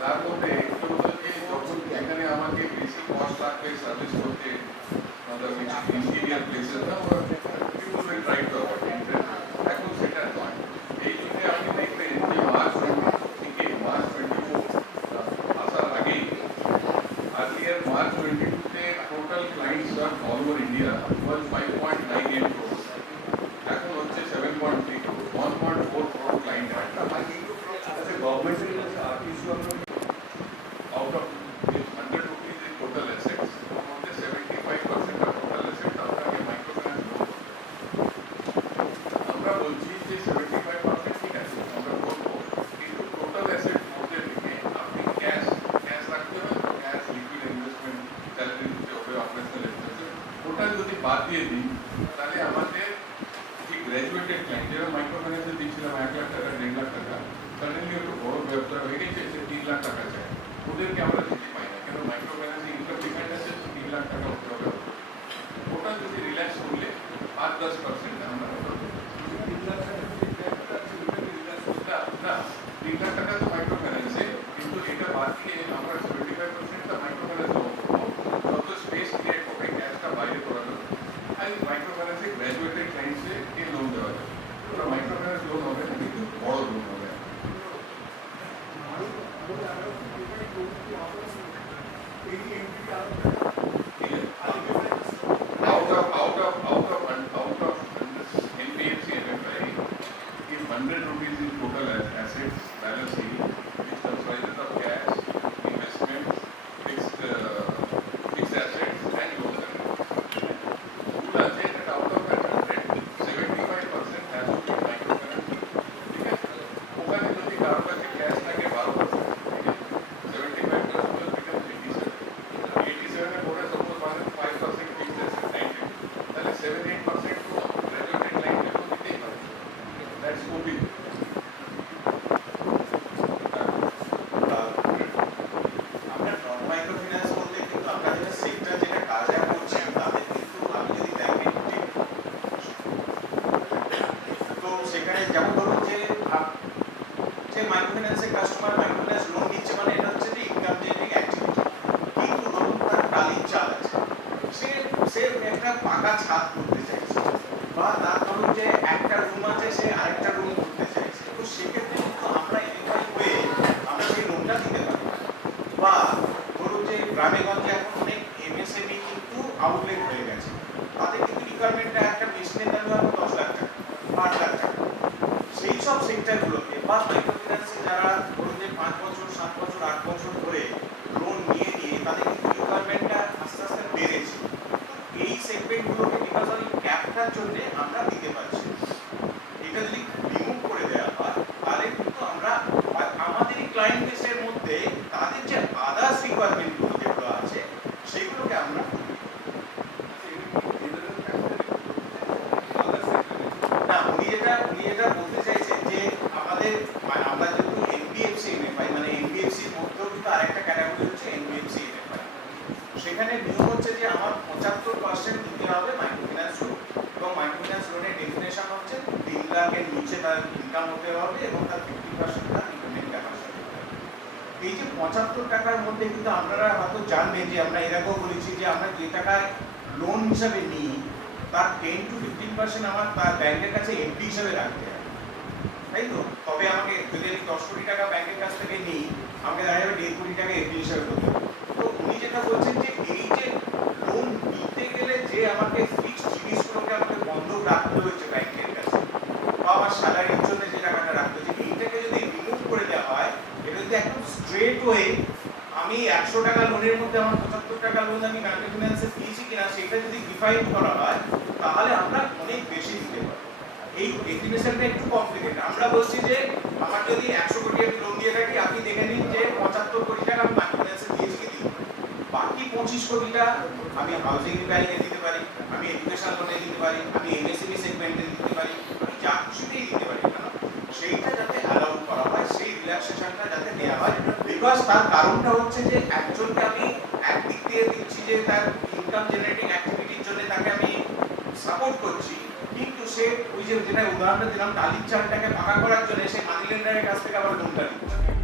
তার মধ্যে একটু বলতে যখন এখানে আমাকে বেশি কস্ট লাগবে সার্ভিস করতে, ইন্টিরিয়ার প্লেসেস না, people will try to avoid, এখন সেটা নয়। এই জন্য আপনি দেখবেন যে মার্চ 20 থেকে মার্চ 24 আসার আগেই, আর্লিয়ার মার্চ 22-তে total clients all over India was 5.98 crores, এখন হচ্ছে 7.3 crores, 1.4 crore ক্লায়েন্ট আছে। গভর্নমেন্টের কাছে আর কিছু out of 100 rupees in total assets, 75% of total assets আপনাকে মাইক্রোফিন্যান্স লোন আমরা বলছি যে 75% ঠিক আছে আমরা করবো, কিন্তু টোটাল অ্যাসেট মধ্যে থেকে আপনি ক্যাশ রাখতে হবে, ক্যাশ লিকুইড ইনভেস্টমেন্ট স্যালারি দিতে হবে, অপারেশনাল এক্সপেন্সেস, ওটা যদি বাদ দিয়ে দিই তাহলে আমাদের যে গ্র্যাজুয়েটেড ক্লায়েন্ট যারা মাইক্রোফিন্যান্সে দিচ্ছিলাম 1 লাখ টাকা 1.5 লাখ টাকা, সাডেনলি একটু বড় ব্যবসা হয়ে গেছে, 3 লাখ টাকা চাই, ওদেরকে আমরা দিতে পাই না, কেন মাইক্রোফিন্যান্সে ইনকাম ডিপেন্ড আছে, 3 লাখ টাকা হতে হবে, ওটা যদি রিল্যাক্স করলে 8-10% আমরা না 3 লাখ টাকা তো মাইক্রোফিন্যান্সে, কিন্তু এটা বাদ দিয়ে আমরা 75% মাইক্রোফিন্যান্স লোন করবো, যত স্পেস ক্রিয়েট হবে ক্যাশটা বাইরে করানো, আর মাইক্রোফিন্যান্সে গ্র্যাজুয়েটেড ক্লায়েন্টসে এই লোন দেওয়া যাবে, ওটা মাইক্রোফিন্যান্স লোন হবে না, কিন্তু বড় লোন হবে। Out of NBFC MFI, if 100 rupees is total assets balance sheet, which comprises of cash, investments, fixed assets and loans. Rule আছে that out of that 100, 75% has to be microfinance. ঠিক আছে, ওখানে যদি কারোর কাছে ক্যাশ থাকে 12%, ঠিক আছে, 75% will become 87. 87 এর পরে suppose 5% fixed asset 90, তাহলে 7-8% তো গ্র্যাজুয়েটেড ক্লায়েন্টকে তো দিতেই হবে। That's OPD. আমরা নন মাইক্রোফিন্যান্স বলতে কিন্তু আমরা যেটা সেক্টর যেটা কাজটা করছি তাদের কিন্তু আমি যদি দেখি তো সেখানে যেমন ধরুন যে মাইক্রোফিন্যান্সের কাস্টমার মাইক্রোফিন্যান্স লোন নিচ্ছে, মানে এটা হচ্ছে যে ইনকাম জেনারেটিং অ্যাক্টিভিটি, কিন্তু ধরুন তার টালির চাল আছে, সে একটা পাকা ছাদ করতে চাইছে, বা তার ধরুন যে একটা রুম আছে সে আরেকটা রুম করতে চাইছে, তো সেক্ষেত্রে কিন্তু আমরা এমআই হয়ে আমরা সেই লোনটা দিতে পারি। বা ধরুন যে গ্রামে গঞ্জে এখন অনেক এমএসএমই কিন্তু আউটলেট হয়ে গেছে, তাদের কিন্তু রিকোয়ারমেন্টটা একটা মেশিনের দাম হবে 10 লাখ টাকা 8 লাখ টাকা, সেই সব সেক্টরগুলোকে বা মাইক্রোফিন্যান্সে যারা ধরুন যে 5 বছর 7 বছর 8 বছর ধরে লোন নিয়ে তাদের কিন্তু রিকোয়ারমেন্টটা আস্তে আস্তে বেড়েছে। এই সেগমেন্টগুলোকে বিকজ অফ ক্যাপটার জন্য আমরা দিতে পারছি। এটা যদি রিমুভ করে দেওয়া হয় তাহলে কিন্তু আমরা আমাদেরই ক্লায়েন্ট বেসের মধ্যে তাদের যে আদার্স রিকোয়ারমেন্টগুলো যেগুলো আছে সেগুলোকে আমরা না উনি যেটা বলতে চাইছেন যে আমাদের আমরা যেহেতু এনবিএফসি এমএফআই মানে এনবিএফসির মধ্যেও কিন্তু আরেকটা ক্যাটাগরি হচ্ছে এনবিএফসি এমএফআই, সেখানে নিয়ম হচ্ছে যে আমার 75% দিতে হবে মাইক্রোফিন্যান্স লোন, এবং মাইক্রোফিন্যান্স লোনের ডেফিনেশন হচ্ছে 3 লাখের নিচে তার ইনকাম হতে হবে এবং তার 50% তার রিপেমেন্ট ক্যাপাসিটি। এই যে 75 টাকার মধ্যে কিন্তু আপনারা হয়তো জানবেন যে আমরা এর আগেও বলেছি যে আমরা যে টাকায় লোন হিসাবে নিই তার 10 to 15% আমার তার ব্যাংকের কাছে এফডি হিসাবে রাখতে হবে, তাই তো? তবে আমাকে যদি আমি 10 কোটি টাকা ব্যাংকের কাছ থেকে নিই আমাকে দেখা যাবে 1.5 কোটি টাকা এফডি হিসাবে করতে হবে। তো উনি যেটা বলছেন যে এই যে লোন নিতে গেলে যে আমাকে ফিক্সড জিনিসগুলোকে আমাকে বন্ধক রাখতে হচ্ছে ব্যাংকের কাছে বা আমার স্যালারির জন্য যে টাকাটা রাখতে হচ্ছে, এইটাকে যদি রিমুভ করে দেওয়া হয়, এটা যদি একদম স্ট্রেট ওয়ে আমি 100 টাকা লোনের মধ্যে আমার 75 টাকা লোন আমি মাইক্রোফিন্যান্সে দিয়েছি কিনা সেটা যদি ডিফাইন করা হয় তাহলে আমরা অনেক বেশি দিতে পারি। এই ডেফিনেশনটা একটু কমপ্লিকেটেড। আমরা বলছি যে আমার যদি 100 কোটি আমি লোন দিয়ে থাকি আপনি দেখে নিন যে 75 কোটি টাকা আমি মাইক্রোফিন্যান্সে দিয়েছি কি দিই, বাকি 25 কোটিটা আমি হাউজিং রিপেয়ারিংয়ে দিতে পারি, আমি এডুকেশন লোনে দিতে পারি, আমি এমএসএমই সেগমেন্টে দিতে পারি, আমি যা খুশিতেই দিতে পারি না সেইটা যাতে অ্যালাউ করা হয়, সেই রিল্যাক্সেশনটা যাতে নেওয়া হয়। বিকজ তার কারণটা হচ্ছে যে একজনকে আমি একদিক দিয়ে দিচ্ছি যে তার ইনকাম জেনারেটিং অ্যাক্টিভিটির জন্য তাকে আমি সাপোর্ট করছি, কিন্তু সে ওই যে যেটা উদাহরণটা দিলাম টালির চালটাকে পাকা করার জন্য সে মানি লেন্ডারের কাছ থেকে আবার লোনটা নিচ্ছে।